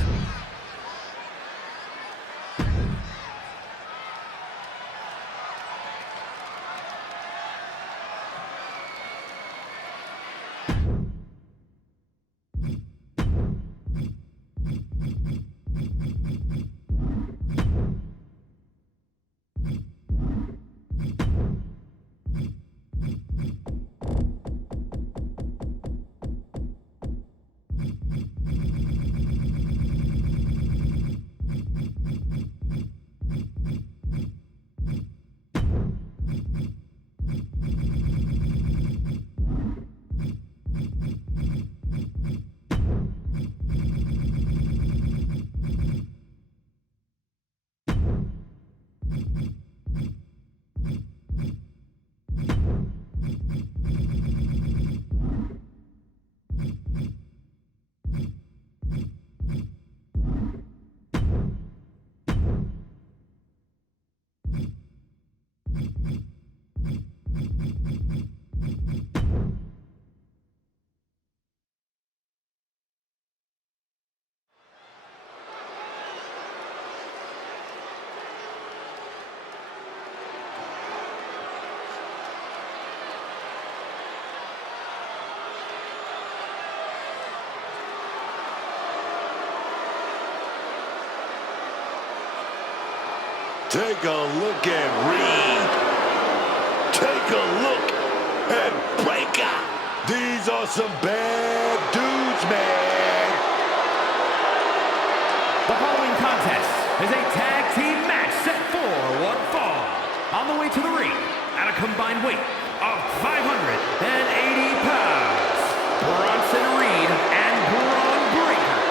Take a look at Reed. Take a look at Breaker. These are some bad dudes, man. The following contest is a tag team match set for one fall. On the way to the ring, at a combined weight of 580 pounds, Bronson Reed and Braun Breaker,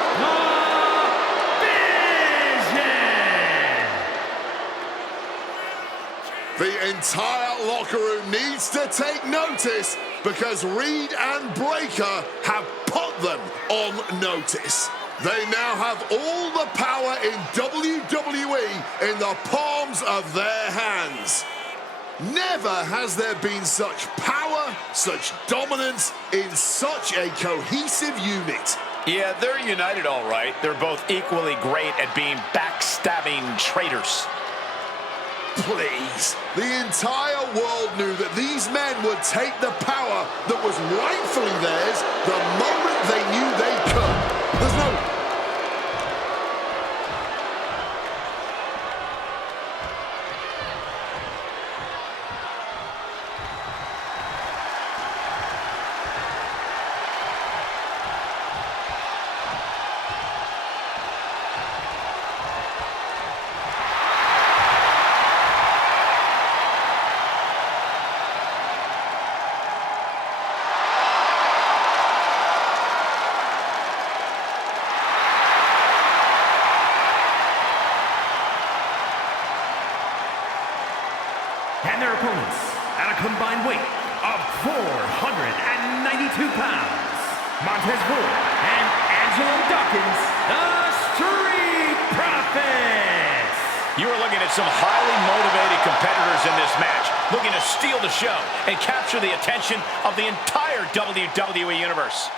The entire locker room needs to take notice because Reed and Breaker have put them on notice. They now have all the power in WWE in the palms of their hands. Never has there been such power, such dominance in such a cohesive unit. Yeah, they're united all right. They're both equally great at being backstabbing traitors. Please. The entire world knew that these men would take the power that was rightfully theirs the moment they knew they could. There's no... and their opponents at a combined weight of 492 pounds, Montez Ford and Angelo Dawkins, the Street Profits. You are looking at some highly motivated competitors in this match, looking to steal the show and capture the attention of the entire WWE Universe.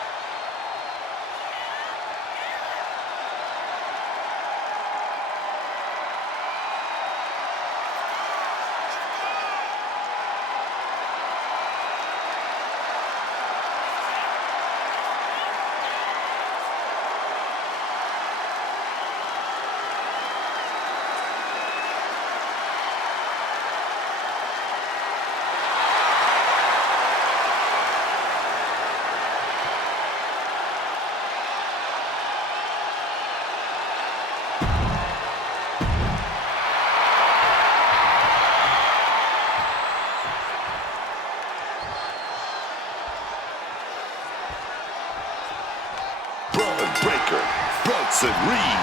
Braun Breaker, Bronson Reed,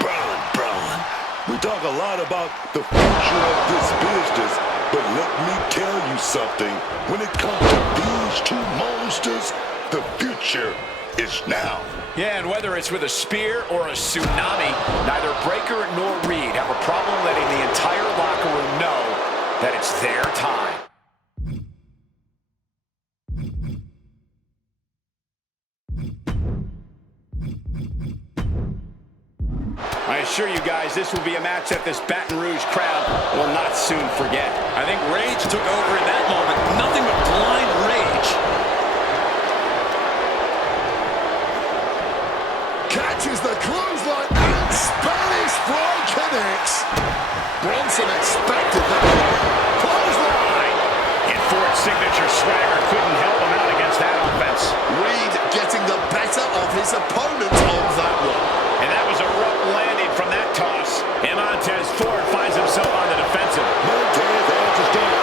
Braun. We talk a lot about the future of this business, but let me tell you something. When it comes to these two monsters, the future is now. Yeah, and whether it's with a spear or a tsunami, neither Breakker nor Reed have a problem letting the entire locker room know that it's their time. I assure you guys, this will be a match that this Baton Rouge crowd will not soon forget. I think rage took over in that moment. Nothing but blind rage. Catches the clothesline and Spanish Fly connects. Bronson expected that. Clothesline. And Ford's signature swagger couldn't help him out against that offense. Reed getting the better of his opponent on that one. And that was a rough landing from that toss. And Montez Ford finds himself on the defensive. Montez has to start.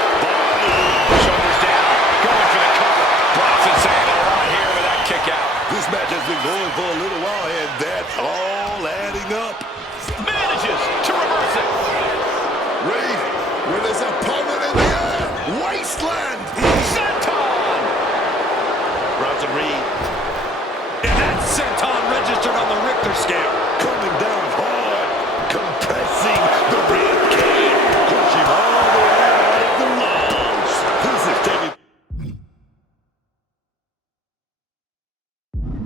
Shoulders down, going for the cover. Bronson saying a lot here with that kick out. This match has been going for a little while, and that's all adding up. Manages to reverse it. Reed with his opponent in the air. Wasteland. Senton. Bronson Reed And that senton registered on the Richter scale. coming down hard, compressing the rib cage, pushing all the way out of the lungs. This is taking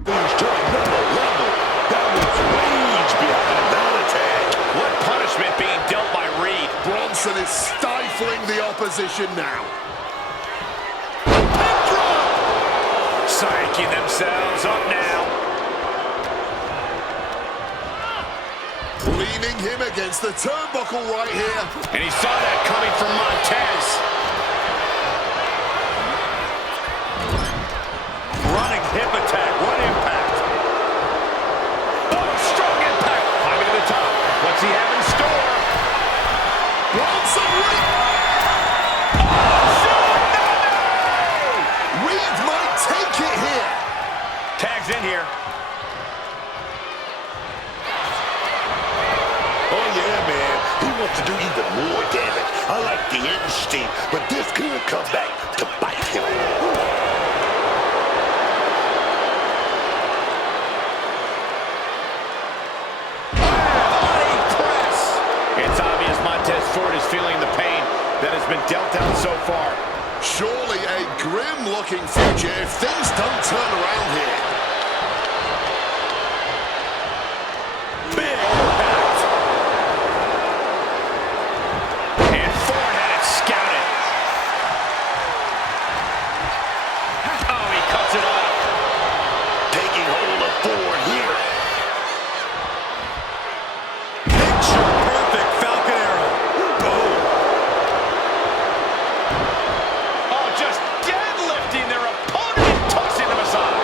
things to another level. That was rage behind that attack. What punishment being dealt by Reed. Bronson is stifling the opposition now. Psyching themselves up now. Leaning him against the turnbuckle right here. And he saw that coming from Montez. Running hip attack. What impact. Oh, strong impact. Climbing to the top. What's he have in store? Bronson Reed. Reed might take it here. Tags in here. Oh, yeah, man. He wants to do even more damage. I like the instinct, but this could come back to bite him. Body press. It's obvious Montez Ford is feeling the pain that has been dealt out so far. Surely a grim-looking future if things don't turn around here. Big impact. And Ford had it scouted. Oh, he cuts it off. Taking hold of Ford here. Picture perfect Falcon Arrow. Oh, just deadlifting their opponent and tossing them aside.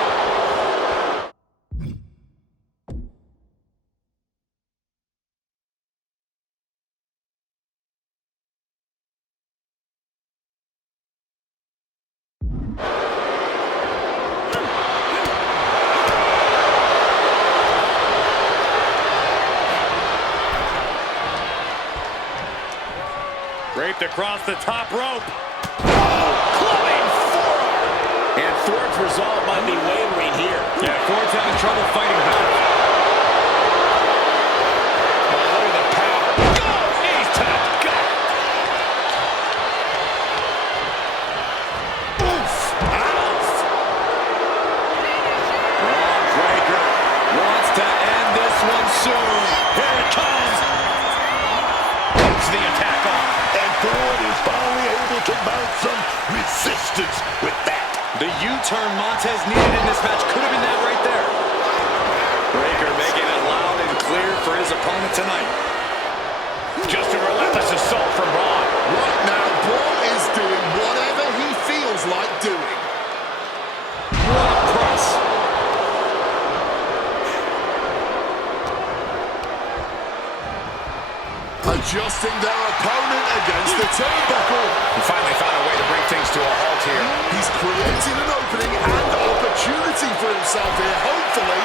Draped across the top rope. Clubbing forearm. And Ford's resolve might be wavering here. Yeah, Ford's having trouble fighting back. Oh, look at the power. Go! Knees to the gut. Oof! Ouch! Braun Breakker wants to end this one soon. Here it comes. Puts the attack on. And Ford is finally able to mount some resistance with that. The U-turn Montez needed in this match could have been that right there. Breakker making it loud and clear for his opponent tonight. Just a relentless assault from Braun. Right now, Braun is doing whatever he feels like doing. What a press. Adjusting their opponent against the turnbuckle. He finally found a way to bring things to a halt here. He's created an opening and opportunity for himself here, hopefully.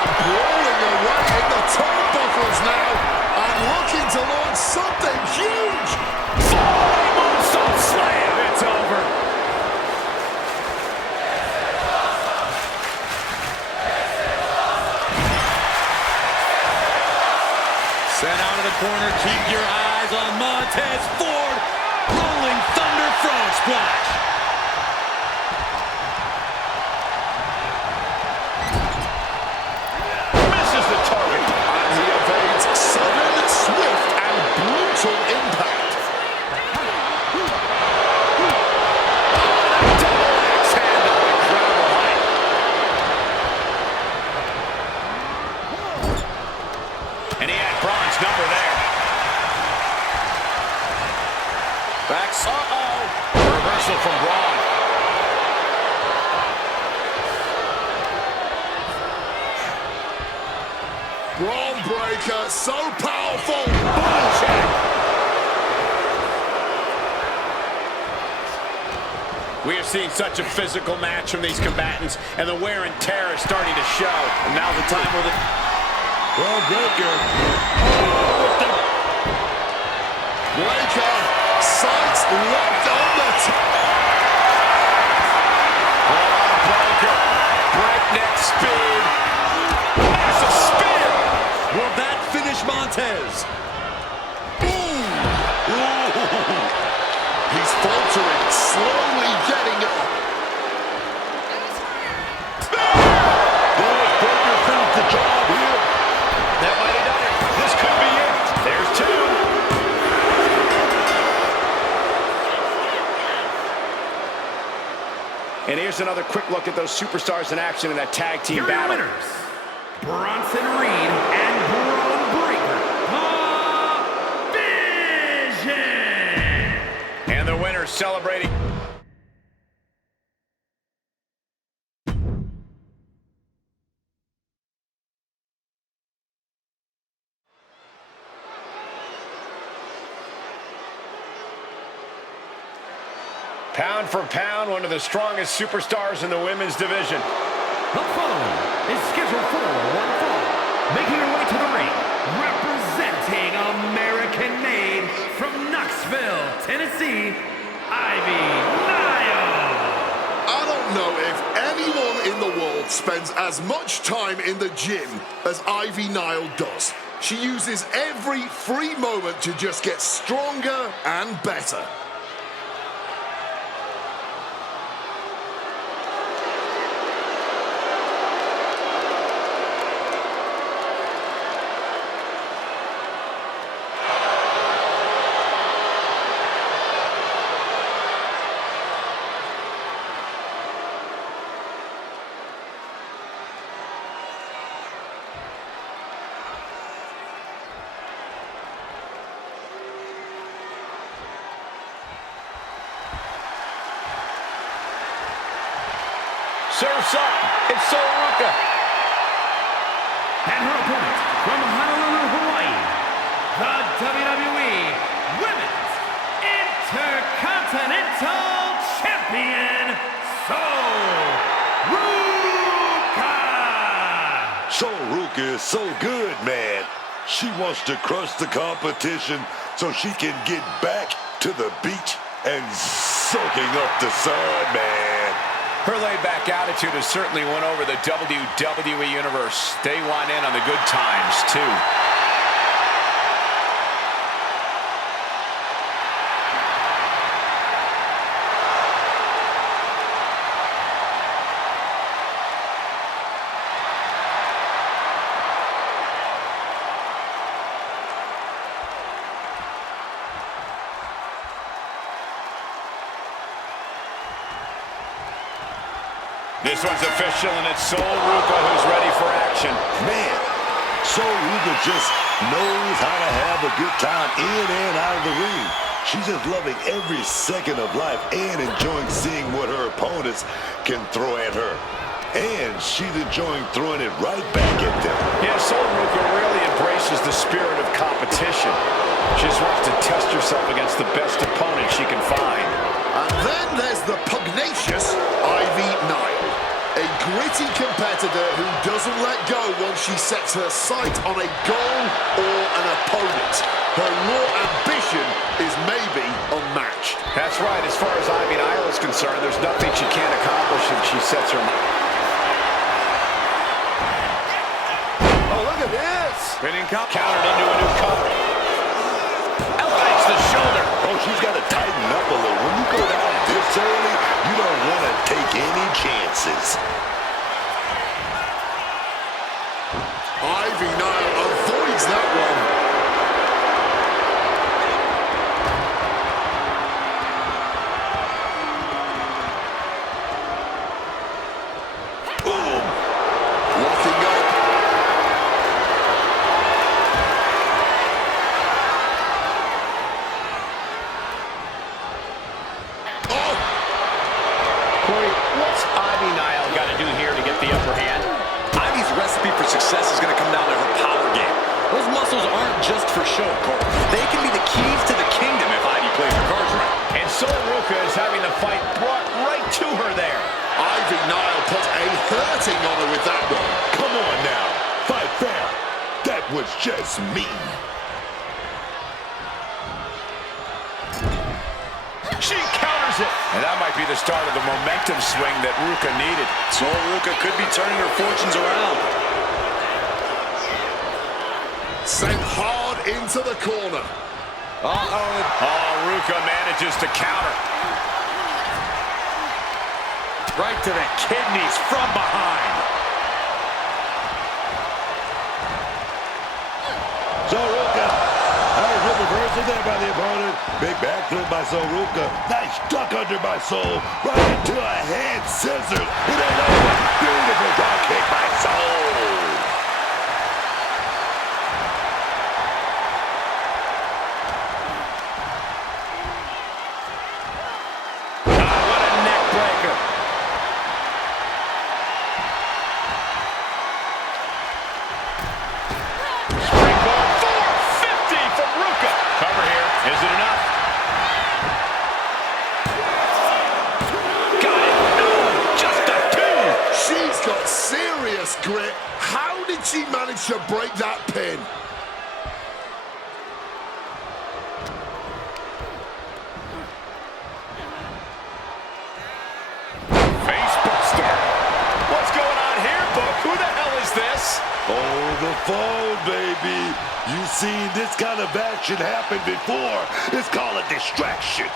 And brawling away in the turnbuckles now. And looking to launch something huge. Moonsault slam. It's over. Sent out of the corner. Keep your eyes on Montez Ford. Rolling Thunder frog splash. Misses the target. He evades sudden, swift, and brutal impact. Double axe handle. Incredible height. And he had Braun's number there. Backs. Reversal from Braun. Braun breaker, so powerful. Check. We have seen such a physical match from these combatants, and the wear and tear is starting to show. And now's the time where the... Well, breaker. Breaker, sights locked on the Breaker. Breakneck speed. Massive spear. Will that finish Montez? He's faltering, slowly getting up. Does Breaker finish the job here? That might have done it. This could be it. There's two. And here's another quick look at those superstars in action in that tag team Here are your battle. winners, Bronson Reed and Braun Breaker. Vision! And the winner celebrating. Pound for pound, one of the strongest superstars in the women's division. The following is scheduled for one fall. Making her way to the ring, representing American-made from Knoxville, Tennessee, Ivy Nile. I don't know if anyone in the world spends as much time in the gym as Ivy Nile does. She uses every free moment to just get stronger and better. Surf's up. It's Soroka. And her opponent from Honolulu, Hawaii, the WWE Women's Intercontinental Champion, Soroka. Soroka is so good, man. She wants to crush the competition so she can get back to the beach and soaking up the sun, man. Her laid-back attitude has certainly won over the WWE Universe. They want in on the good times, too. This one's official, and it's Soroka who's ready for action. Man, Soroka just knows how to have a good time in and out of the ring. She's just loving every second of life and enjoying seeing what her opponents can throw at her. And she's enjoying throwing it right back at them. Yeah, Soroka really embraces the spirit of competition. She just wants to test herself against the best opponent she can find. And then there's the pugnacious Ivy Nile. A gritty competitor competitor who doesn't let go once she sets her sight on a goal or an opponent. Her raw ambition is maybe unmatched. That's right. As far as Ivy Nile is concerned, there's nothing she can't accomplish if she sets her mind. Oh, look at this! Spinning cup. Countered into a new cover. Elevates the shoulder. Oh, she's got to tighten up a little. When you go down this early, you don't want to take any chances. Ivy Nile avoids that one. Boom! Locking up. Oh! Corey, what's Ivy Nile got to do here to get the upper hand? Ivy's recipe for success is going to come down to her power game. Those muscles aren't just for show, Cole. They can be the keys to the kingdom if Ivy plays her cards right. And Ruka is having the fight brought right to her there. Ivy Nile put a hurting on her with that one. Come on now. Fight fair. That was just mean. She counters it. And that might be the start of the momentum swing that Ruka needed. So Ruka could be turning her fortunes around. Sent hard into the corner. Oh, Ruka manages to counter. Right to the kidneys from behind. Ruka. Nice reversal there by the opponent. Big backflip by Ruka. Nice duck under by Sol. Right into a head scissors. It ain't over. Beautiful dog kick by Sol. What a neck breaker. Springboard 450 from Ruka. Cover here. Is it enough? Got it. No, just a two. She's got serious grit. How did she manage to break that pin? Facebuster. What's going on here, Book? Who the hell is this? Oh, the phone, baby. You've seen this kind of action happen before. It's called a distraction.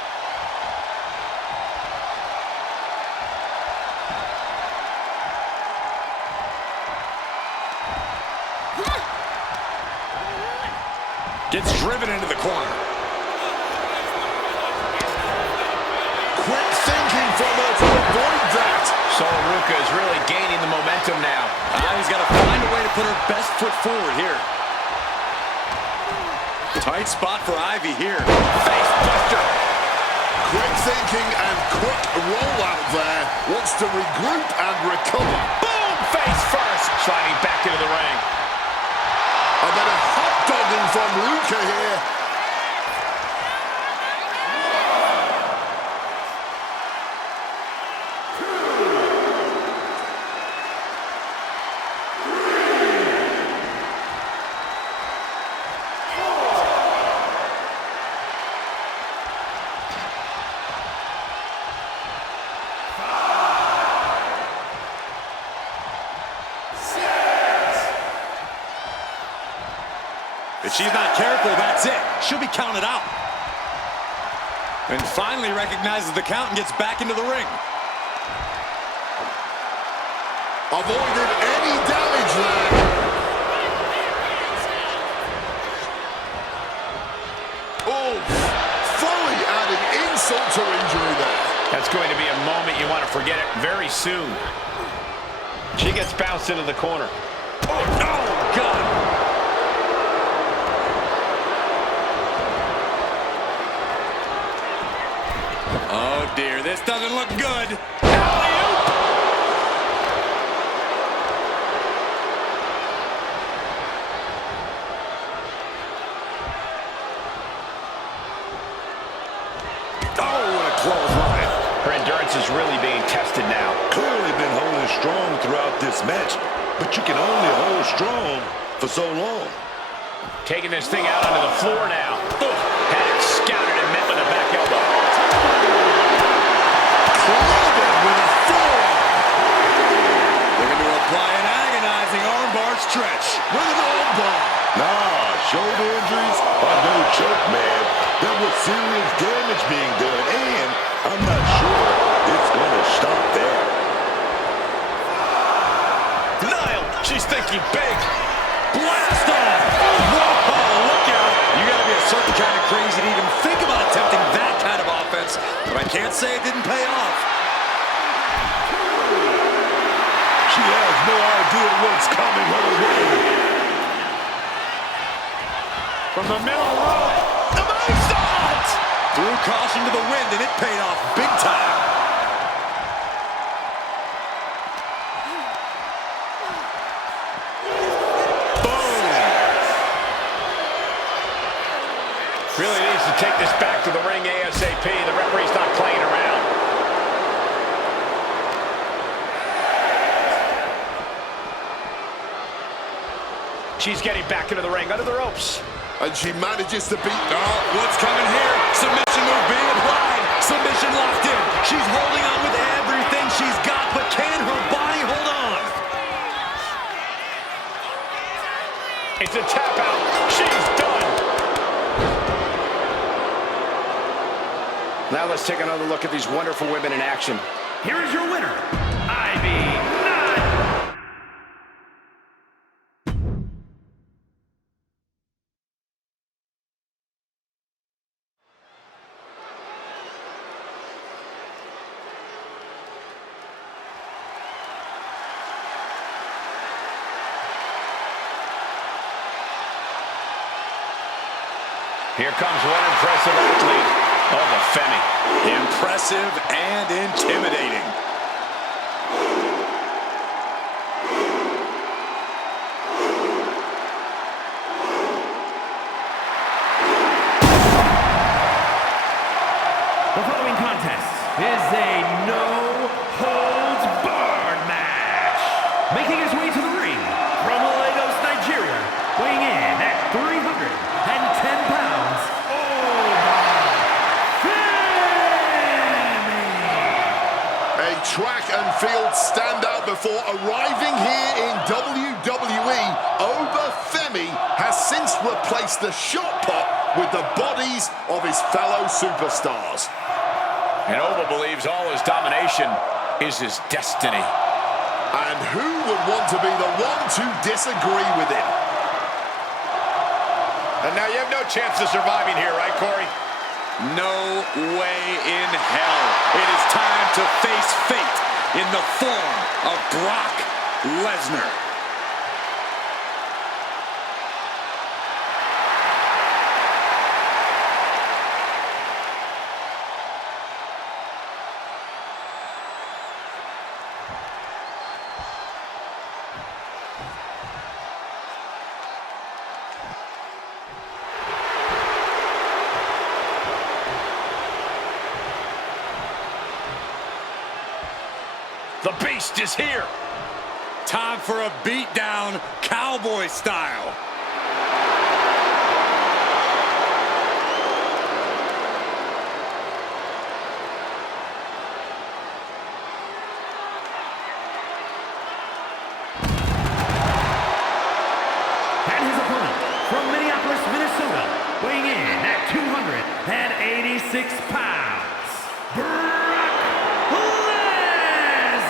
Gets driven into the corner. Quick thinking from her to avoid that. Ruka is really gaining the momentum now. Ivy's got to find a way to put her best foot forward here. Tight spot for Ivy here. Facebuster. Quick thinking and quick rollout there. Wants to regroup and recover. Boom! Face first. Sliding back into the ring. A bit of hot dogging from Ruka here. If she's not careful, that's it. She'll be counted out. And finally recognizes the count and gets back into the ring. Avoided any damage there. Oh, fully adding insult to injury there. That's going to be a moment you want to forget it very soon. She gets bounced into the corner. Oh, no, God. Oh, dear, this doesn't look good. Alley-oop. Oh, what a clothesline. Her endurance is really being tested now. Clearly been holding strong throughout this match, but you can only hold strong for so long. Taking this thing out onto the floor now. Ooh, had it scouted and met with a back elbow. Clubbing with a forearm. Looking to apply an agonizing armbar stretch. With an armbar. Nah, shoulder injuries are no joke, man. There was serious damage being done, and I'm not sure it's going to stop there. Denial. She's thinking big. Blast off! Whoa, look out! You gotta be a certain kind of crazy to even think about attempting that kind of offense, but I can't say it didn't pay off. She has no idea what's coming her way. From the middle rope. The moonsault! Threw caution to the wind, and it paid off big time. Really needs to take this back to the ring ASAP. The referee's not playing around. She's getting back into the ring under the ropes. And she manages to beat... Oh, what's coming here? Submission move being applied. Submission locked in. She's holding on with everything she's got, but can her body hold on? It's a tap out. She's done. Now let's take another look at these wonderful women in action. Here is your winner, Ivy Nile. Here comes one impressive athlete. Oh, the Femi. Impressive and intimidating. The following contest is a no-holds-barred match. Making his way to the ring from Lagos, Nigeria, weighing in at 310 pounds, A track and field standout before arriving here in WWE, Oba Femi has since replaced the shot put with the bodies of his fellow superstars. And Oba believes all his domination is his destiny. And who would want to be the one to disagree with him? And now you have no chance of surviving here, right, Corey? No way in hell. It is time to face fate in the form of Brock Lesnar. The Beast is here. Time for a beatdown, cowboy style. and his opponent from Minneapolis, Minnesota, weighing in at 286 pounds, Brock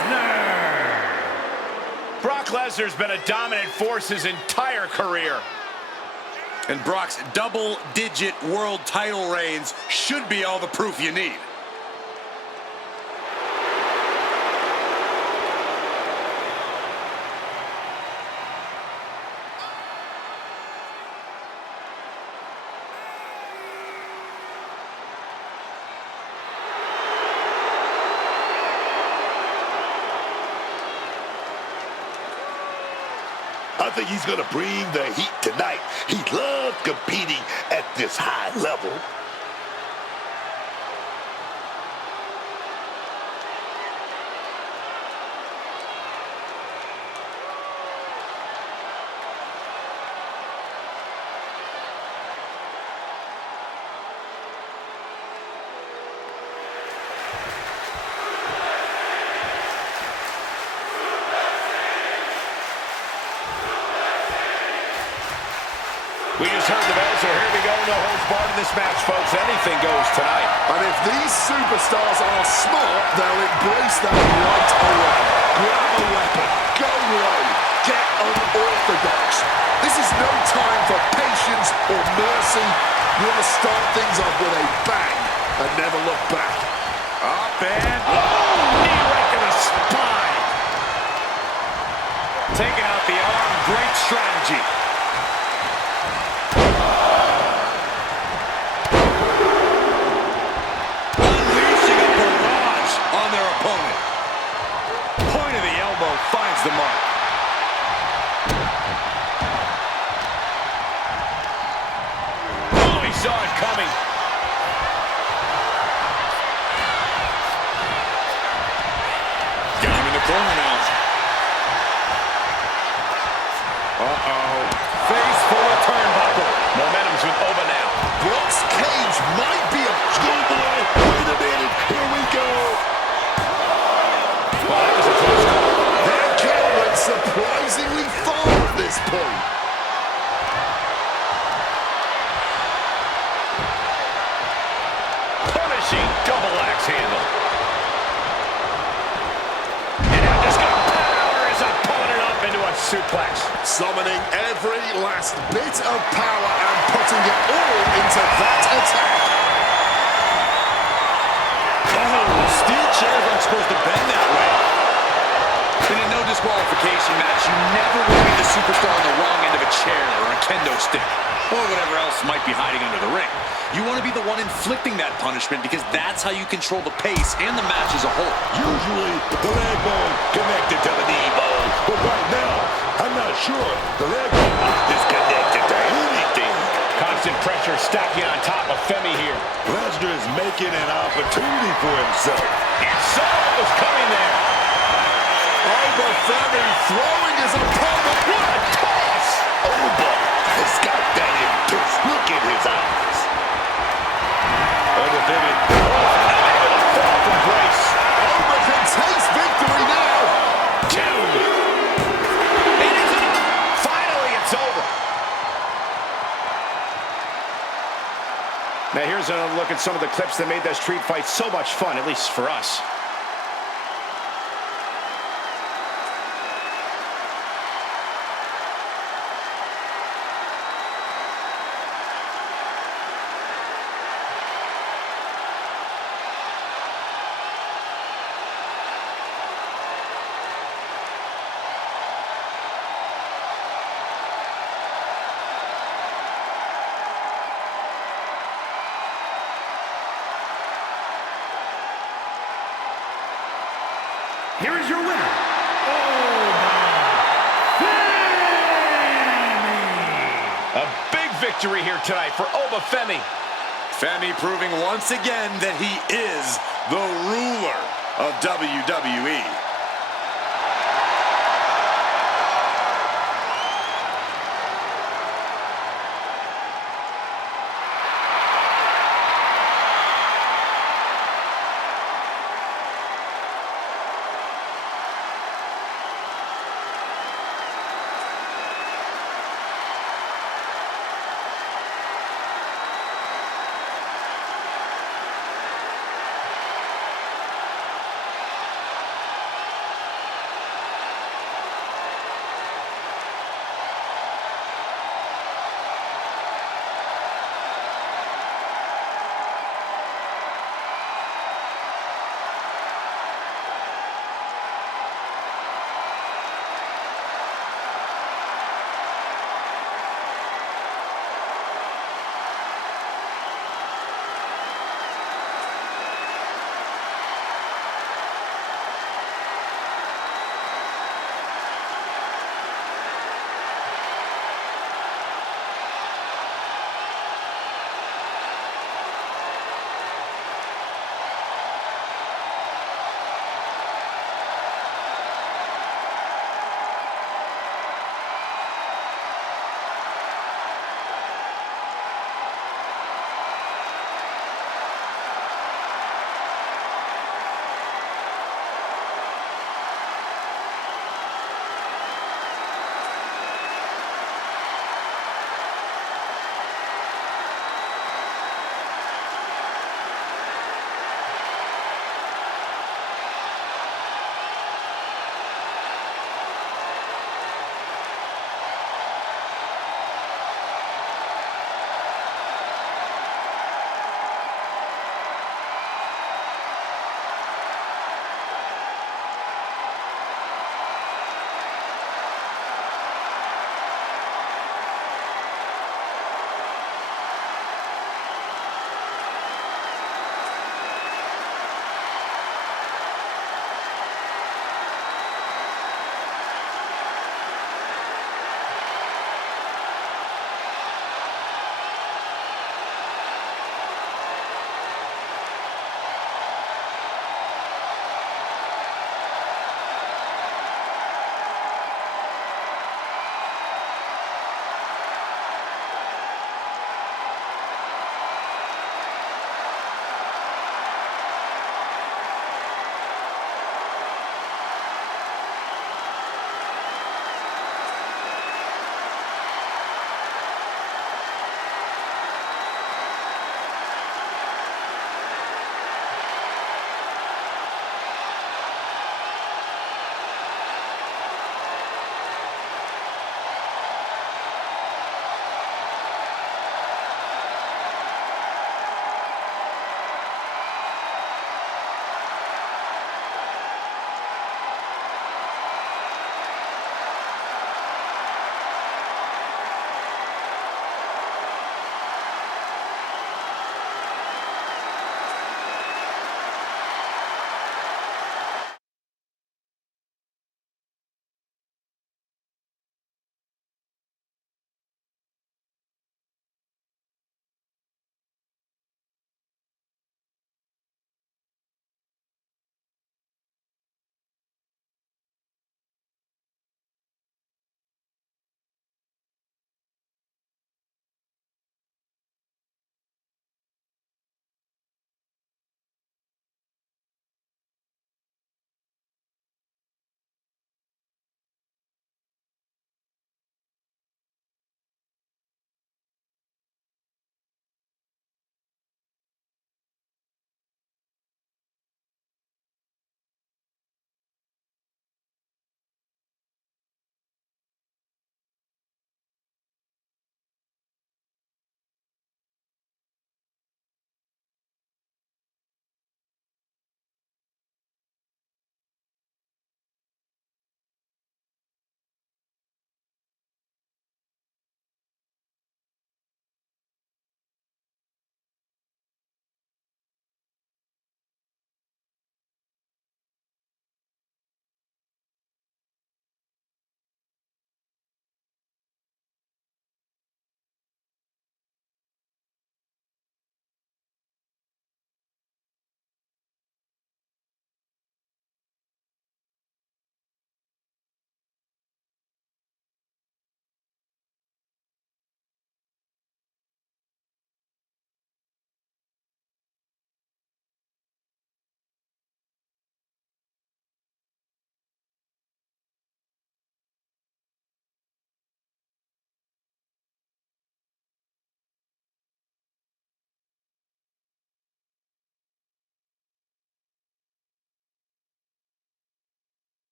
Lesnar. Brock Lesnar's been a dominant force his entire career. And Brock's double-digit world title reigns should be all the proof you need. I think he's going to bring the heat tonight. He loves competing at this high level. We just heard the bell, so here we go. No holds barred in this match, folks. Anything goes tonight. And if these superstars are smart, they'll embrace that right away. Grab a weapon, go low, get unorthodox. This is no time for patience or mercy. You want to start things off with a bang and never look back. Up and... Oh! Knee right to the spine. Taking out the arm. Great strategy. Unleashing a barrage on their opponent. Point of the elbow finds the mark. Oh, he saw it coming. Got him in the corner now. Uh-oh. Face full of turnbuckle. Momentum's with Oba now. Brock's cage might be a schoolboy. Wait a minute, here we go. Well, that was a close call. That count went surprisingly far at this point. Punishing double axe handle. And now just gonna power his opponent up into a suplex. Summoning every last bit of power and putting it all into that attack. Oh, steel chairs aren't supposed to bend that way. In a no disqualification match, you never want to be the superstar on the wrong end of a chair or a kendo stick, or whatever else might be hiding under the ring. You want to be the one inflicting that punishment because that's how you control the pace and the match as a whole. Usually, the leg bone connected to the knee bone. But right now, I'm not sure the leg bone is connected to anything. Constant pressure stacking on top of Femi here. Lesnar is making an opportunity for himself. And saw what was coming there. Oba Femi throwing his opponent. What a toss! Oba has got that intense look in his eyes. Undefeated. False embrace. Oba can taste victory now. Two. It is enough. Finally, it's over. Now here's a look at some of the clips that made that street fight so much fun, at least for us. Here is your winner, Oba Femi. A big victory here tonight for Oba Femi. Femi proving once again that he is the ruler of WWE.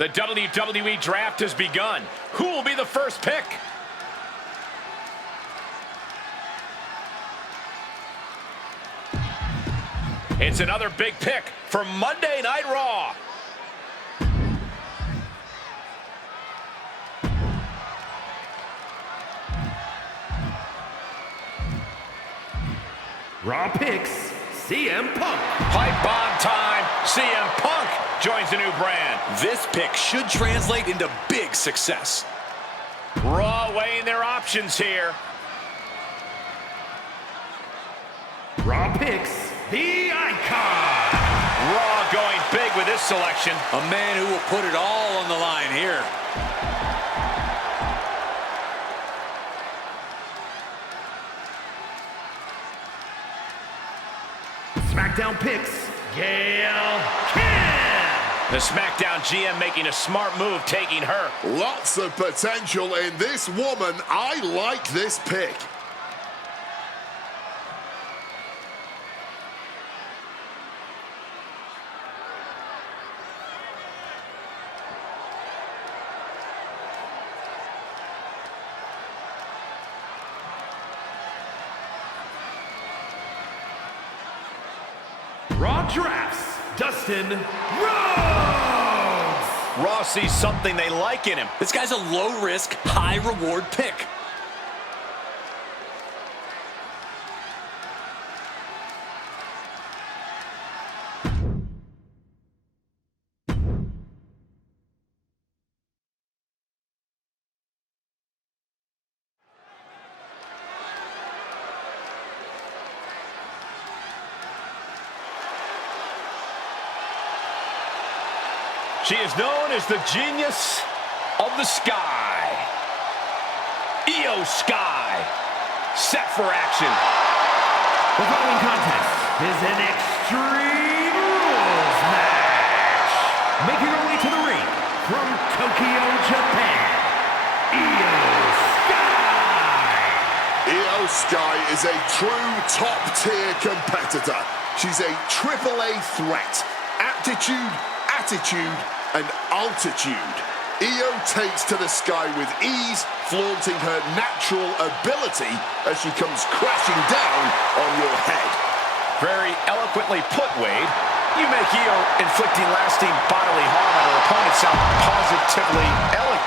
The WWE draft has begun. Who will be the first pick? It's another big pick for Monday Night Raw. Raw picks, CM Punk. Pipe bomb time. CM Punk joins the new brand. This pick should translate into big success. Raw weighing their options here. Raw picks, the Icon. Raw going big with this selection. A man who will put it all on the line here. SmackDown picks, Gail Kim. The SmackDown GM making a smart move, taking her. Lots of potential in this woman. I like this pick. Raw drafts, Dustin Rhodes. Raw sees something they like in him. This guy's a low-risk, high-reward pick. She is known as the genius of the sky. Io Sky, set for action. The following contest is an Extreme Rules match. Making her way to the ring from Tokyo, Japan, Io Sky. Io Sky is a true top-tier competitor. She's a AAA threat. Aptitude, attitude, and altitude. Io takes to the sky with ease, flaunting her natural ability as she comes crashing down on your head. Very eloquently put, Wade. You make Io inflicting lasting bodily harm on her opponent sound positively elegant.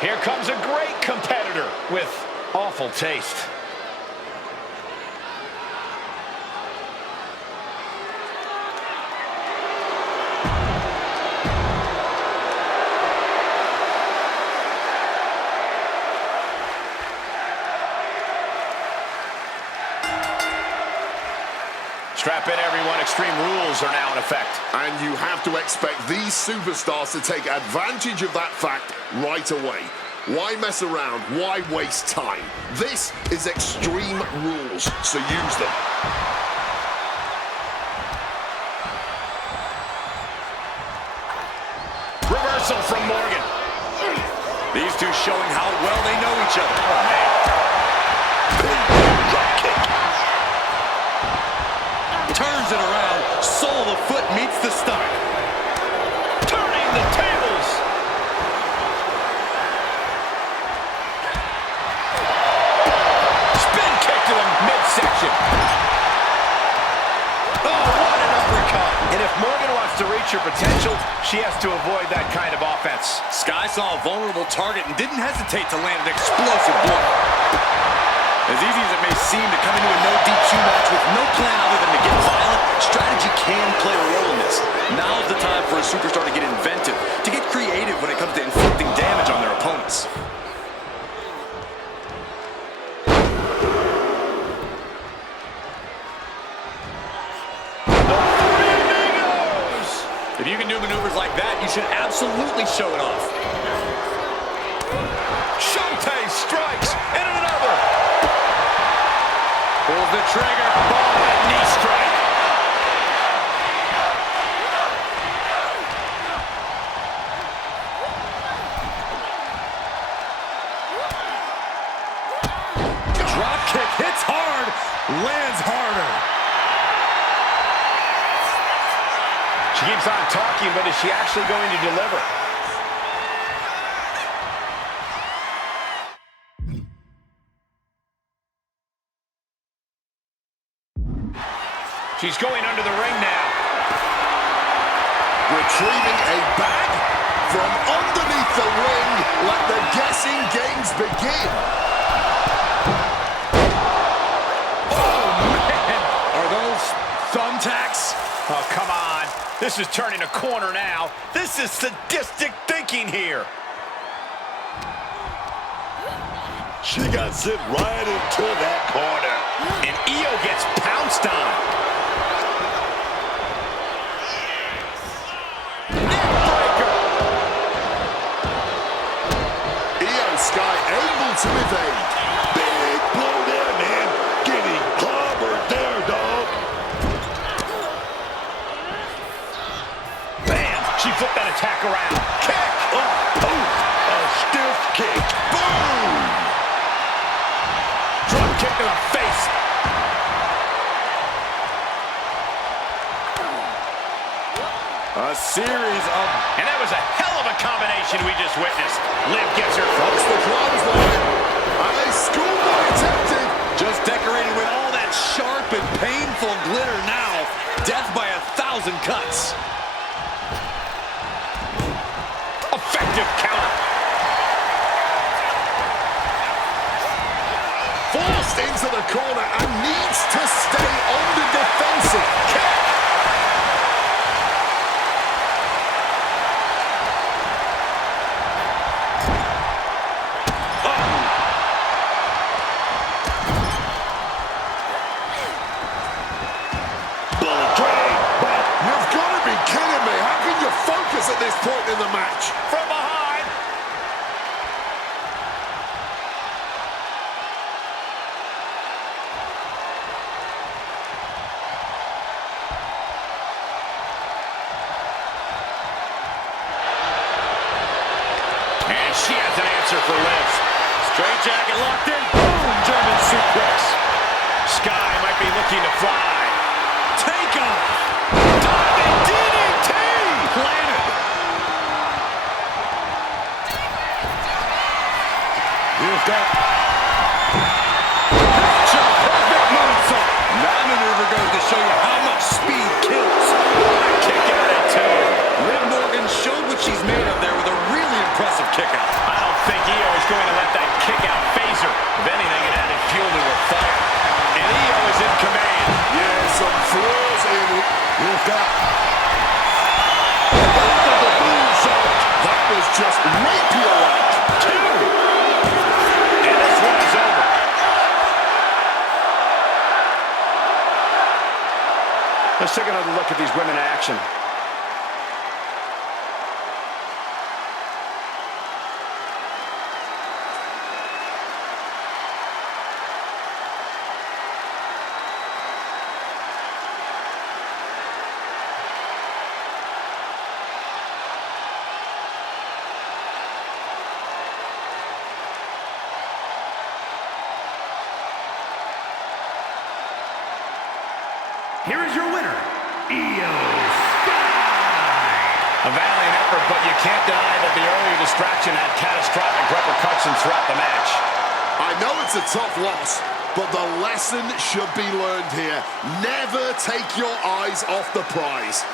Here comes a great competitor with awful taste. Strap in, everyone. Extreme Rules are now in effect. And you have to expect these superstars to take advantage of that fact right away. Why mess around? Why waste time? This is Extreme Rules, so use them. Reversal from Morgan. These two showing how well they know each other. Oh, man. Drop kick. Turns it around. Sole of the foot meets the stomach. Turning the tables. Spin kick to the midsection. Oh, what an uppercut. And if Morgan wants to reach her potential, she has to avoid that kind of offense. Sky saw a vulnerable target and didn't hesitate to land an explosive blow. As easy as it may seem to come into a no DQ match with no plan other than to get violent, strategy can play a role in this. Now's the time for a superstar to get inventive, to get creative when it comes to inflicting damage on their opponents. If you can do maneuvers like that, you should absolutely show it off. Showtime strikes, and another. Pulls the trigger. Oh, that knee strike. Drop kick hits hard, lands harder. She keeps on talking, but is she actually going to deliver? She's going under the ring now. Retrieving a bag from underneath the ring. Let the guessing games begin. Oh, man. Are those thumbtacks? Oh, come on. This is turning a corner now. This is sadistic thinking here. She got sent right into that corner. And Io gets pounced on. Neckbreaker. Io Sky able to evade. Big blow there, man. Getting clobbered there, dog. Bam! She flipped that attack around. Kick! Oh, a stiff kick. Boom! Drop kick to the face. A series of... And that was a hell of a combination we just witnessed. Liv gets her. That's the clothesline. And a schoolboy attempted. Just decorated with all that sharp and painful glitter now. Death by 1,000 cuts. Effective counter. Forced into the corner and needs to stay on the defensive. Kick. Bullet train. But You've got to be kidding me. How can you focus at this point in the match? From behind. And she has an answer for Liv. Straight jacket locked in. Boom! German suplex. Sky might be looking to fly. Take off. Diving DDT! Planted. here's that. Picture perfect moonsault. That maneuver goes to show you how much speed kills. Kick out at two. Liv Morgan showed what she's made of there with a really impressive kick out. I don't think Io is going to let that kick out phase her. If anything, it added fuel to her fire. And Io is in command. Yeah, some flaws in it. Here's that. Over the moonsault. That was just rapier-like. Two. And this one is over. Let's take another look at these women in action. Here is your winner, Io Sky. A valiant effort, but you can't deny that the earlier distraction had catastrophic repercussions throughout the match. I know it's a tough loss, but the lesson should be learned here. Never take your eyes off the prize.